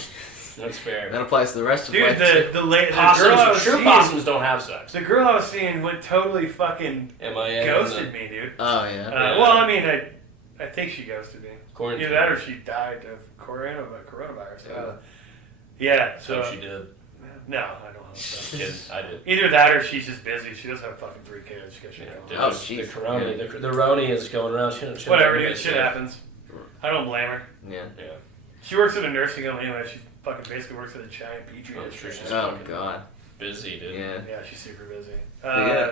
That's fair. That applies to the rest of Dude, life. the girl I Possums, was true seeing, possums don't have sex. the girl I was seeing went totally fucking MIA. ghosted me, dude. Oh yeah. Yeah. Well, I mean, I think she ghosted me. Quarantine. Either that or she died of coronavirus. Yeah, so So she did. no, I don't know. So. Kid, I did. Either that or she's just busy. She doesn't have fucking 3 kids. She got shit going Dude, on. Oh, the jeez. corona, the Roni is going around. She Whatever, dude. Shit happens. I don't blame her. Yeah. Yeah. She works at a nursing home anyway. She fucking basically works at a giant petri I'm dish. sure she's Oh fucking god. busy, dude. Yeah. Yeah, she's super busy. Yeah.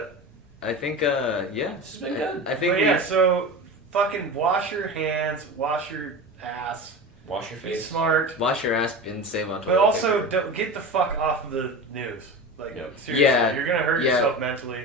I think. Yeah. This has been good. I think. But we- yeah, so fucking wash your hands, wash your ass, Wash your be face. smart, Wash your ass and save on but toilet also paper. don't get the fuck off of the news. Like Yep. seriously, Yeah, you're gonna hurt yeah. yourself mentally.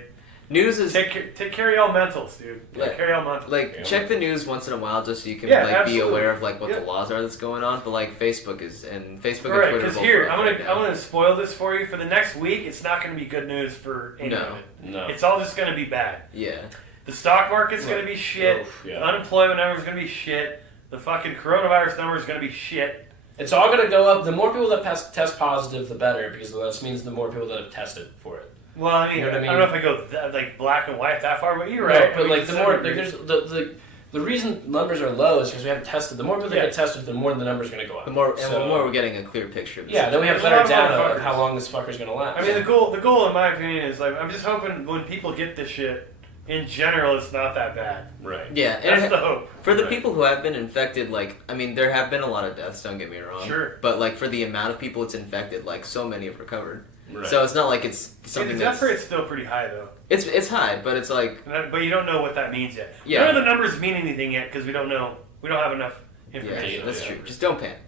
News is Take care of y'all mentals, dude. Yeah. Take care of y'all mentals. like Yeah. check the news once in a while just so you can Yeah, like absolutely. be aware of like what Yeah. the laws are that's going on. But like Facebook is and Facebook All right, and Twitter. because both here work I'm right gonna now. spoil this for you for the next week. It's not gonna be good news for anyone. No. It's all just gonna be bad. Yeah. The stock market's gonna be shit. Oof, The yeah. unemployment number's gonna be shit. The fucking coronavirus number is gonna be shit. It's all gonna go up. The more people that test positive, the better, because that means the more people that have tested for it. Well, I mean, You know what I I don't know if I go like black and white that far, but you're No, right. but We like just the said more we- like, there's the reason numbers are low is because we haven't tested. The more people that Yeah. get tested, the more the number's gonna go up. The more So- the more we're getting a clear picture. Of the Yeah, then we have There's a better lot of data of motherfuckers. how long this fucker's gonna last. I mean, the goal, in my opinion, is like I'm just hoping when people get this shit, in general, it's not that bad. Right. Yeah, That's and the hope. for the Right. people who have been infected, like, I mean, there have been a lot of deaths, don't get me wrong. Sure. But, like, for the amount of people it's infected, like, so many have recovered. Right. So it's not like it's something The death that's... rate's still pretty high, though. It's high, but it's like... But you don't know what that means yet. Yeah. None of the numbers mean anything yet because we don't know. We don't have enough information. Yeah, that's yeah. true. Just don't panic.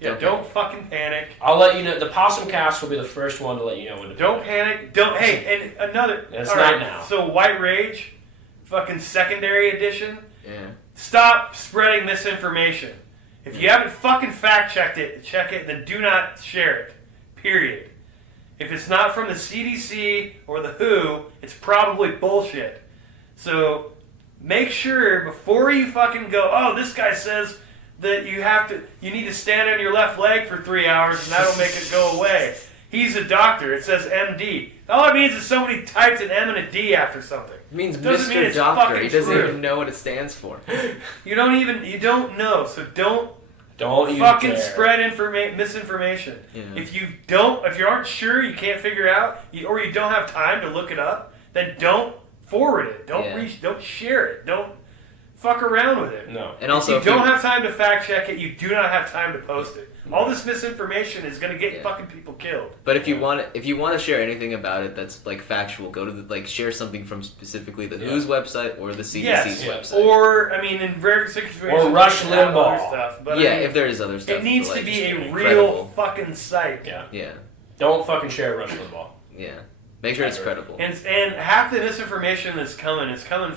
Yeah, don't fucking panic. I'll let you know. The Possum Cast will be the first one to let you know when to Don't panic. Don't. Hey, and another. It's all not right, now. So White Rage, fucking secondary edition. Yeah. Stop spreading misinformation. If you haven't fucking fact checked it, check it. Then do not share it. Period. If it's not from the CDC or the WHO, it's probably bullshit. So make sure before you fucking go, oh, this guy says that you need to stand on your left leg for 3 hours and that'll make it go away. He's a doctor. It says MD. All it means is somebody typed an M and a D after something. It means Doesn't mean Mr. it's Doctor. fucking He doesn't true. even know what it stands for. You don't know. So don't Don't you fucking dare. spread misinformation. Yeah. If you aren't sure, you can't figure it out, or you don't have time to look it up, then don't forward it. Don't share it. Don't fuck around with it. No. And also, if you don't have time to fact check it, you do not have time to post it. All this misinformation is going to get fucking people killed. But if you want to share anything about it that's like factual, go to share something from specifically the WHO's website or the CDC's website. Or, I mean, in rare situations, Or Rush you can have other Limbaugh. stuff. But yeah, I mean, if there is other stuff. it needs like, to be just a real credible. fucking site. Yeah. Yeah, Don't fucking share Rush Limbaugh. yeah. Make sure it's Ever. credible. And half the misinformation that's coming is coming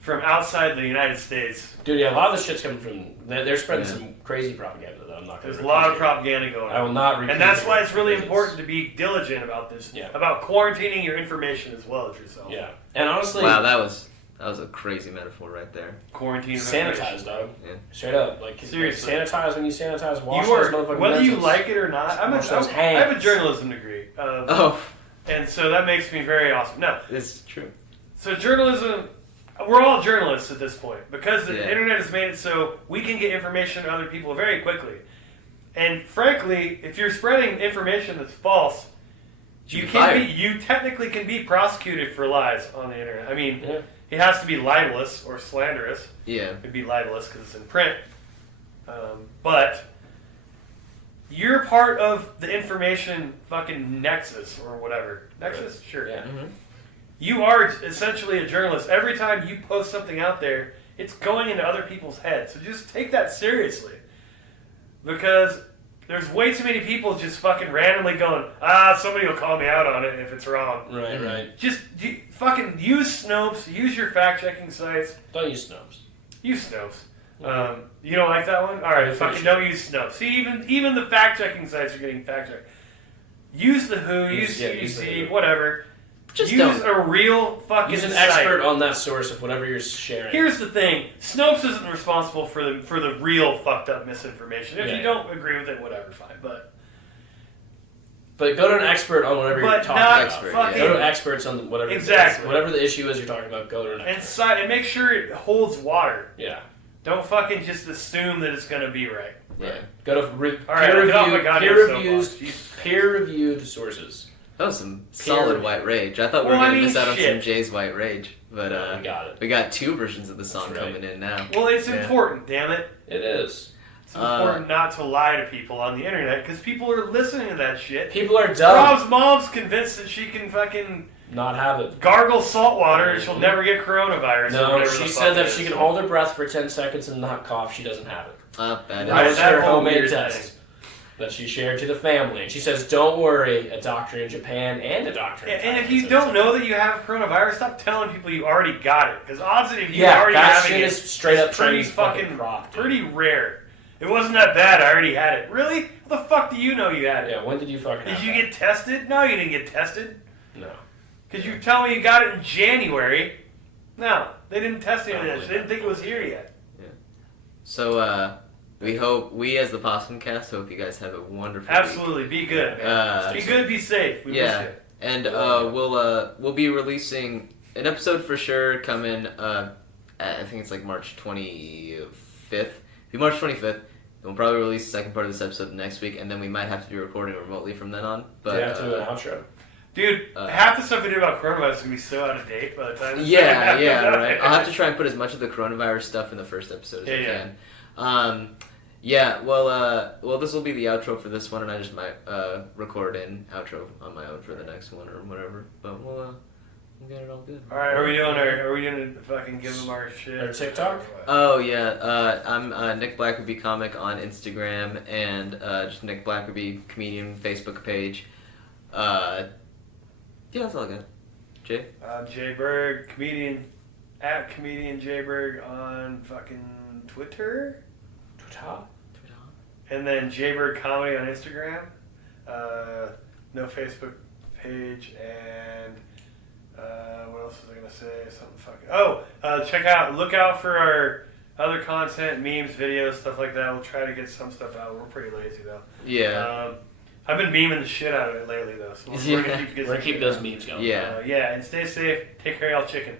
from outside the United States. Dude, yeah, a lot of the shit's coming from. They're spreading some crazy propaganda, though. I'm not going There's to. a lot of propaganda going on. I will not repeat And that's why it's really it. important to be diligent about this. Yeah. About quarantining your information as well as yourself. Yeah. And honestly, Wow, that was a crazy metaphor right there. Quarantine sanitize, dog. Yeah. Straight up. Like, Seriously. sanitize when you sanitize. Wash You those are, motherfucking whether you lenses. like it or not, I Wash those have a hands. journalism degree. Oh, And so that makes me very awesome. No, it's true. so journalism, we're all journalists at this point because the Yeah. internet has made it so we can get information to other people very quickly. And frankly, if you're spreading information that's false, Should be fired. you technically can be prosecuted for lies on the internet. I mean, Yeah. it has to be libelous or slanderous. Yeah. It'd be libelous because it's in print. But you're part of the information fucking nexus or whatever. Nexus? Sure. Yeah. Mm-hmm. You are essentially a journalist. Every time you post something out there, it's going into other people's heads. So just take that seriously. Because there's way too many people just fucking randomly going, somebody will call me out on it if it's wrong. Right, right. Just fucking use Snopes, use your fact-checking sites, Don't use Snopes. use Snopes. You don't like that one? Alright, fucking don't use Snopes. See, even the fact-checking sites are getting fact-checked. Use the WHO, use use the CDC, WHO. whatever. Just use don't. a real fucking Use an site. expert on that source of whatever you're sharing. Here's the thing: Snopes isn't responsible for the real fucked up misinformation. If Yeah. you don't agree with it, whatever, fine. But But go to an expert on whatever you're But talking not about. Expert, fucking Go to experts on whatever Exactly. whatever the issue is you're talking about. Go to an and expert. and make sure it holds water. Yeah. Don't fucking just assume that it's gonna be right. Yeah. Go to All right, get off my goddamn soapbox. peer-reviewed sources. That was some solid Period. white rage. I thought we Well, were I gonna mean, miss out on some shit. Jay's white rage, but We got it. we got two versions of the song That's right. coming in now. Well, it's Yeah. important, damn it. It is. It's important not to lie to people on the internet because people are listening to that shit. People are dumb. Rob's mom's convinced that she can fucking Not have it. gargle salt water and she'll never get coronavirus. or No, whatever she the said fuck that it she is. can hold her breath for 10 seconds and not cough. She doesn't have it. That That is. was that her whole homemade weird test thing. that she shared to the family. And she says, don't worry, a doctor in Japan and a doctor in And if Thailand you said don't so. know that you have coronavirus, stop telling people you already got it. Because odds that if you Yeah, already that having shit it is straight up pretty Chinese fucking fucking prop, dude. pretty rare. It wasn't that bad. I already had it. Really? How the fuck do you know you had it? Yeah, when did you fucking Did have you that? get tested? No, you didn't get tested. No. Because you tell me you got it in January. No, they didn't test any of this. They didn't think it was here yet. So we as the Possum Cast hope you guys have a wonderful Absolutely. Be good, man. Be good, be safe. We Yeah. miss you. And we'll be releasing an episode for sure coming. I think it's like March 25th. Be March 25th. We'll probably release the second part of this episode next week, and then we might have to be recording remotely from then on. But Do you have to do an outro? Dude, half the stuff we do about coronavirus is gonna be so out of date by the time. Right. I'll have to try and put as much of the coronavirus stuff in the first episode as I can. Well, this will be the outro for this one, and I just might record an outro on my own for the next one or whatever. But we'll get it all good. All right, are we gonna fucking give them our shit? Our TikTok? Oh yeah, I'm Nick Blackerby Comic on Instagram, and just Nick Blackerby Comedian Facebook page. Yeah, that's all I got. Jay? Jay Berg, comedian Jay Berg on fucking Twitter. And then Jay Berg Comedy on Instagram. No Facebook page, and what else was I gonna say? Something fucking. Look out for our other content, memes, videos, stuff like that. We'll try to get some stuff out. We're pretty lazy though. Yeah. I've been memeing the shit out of it lately though, so we're gonna keep those memes going. Yeah. And stay safe. Take care of y'all chicken.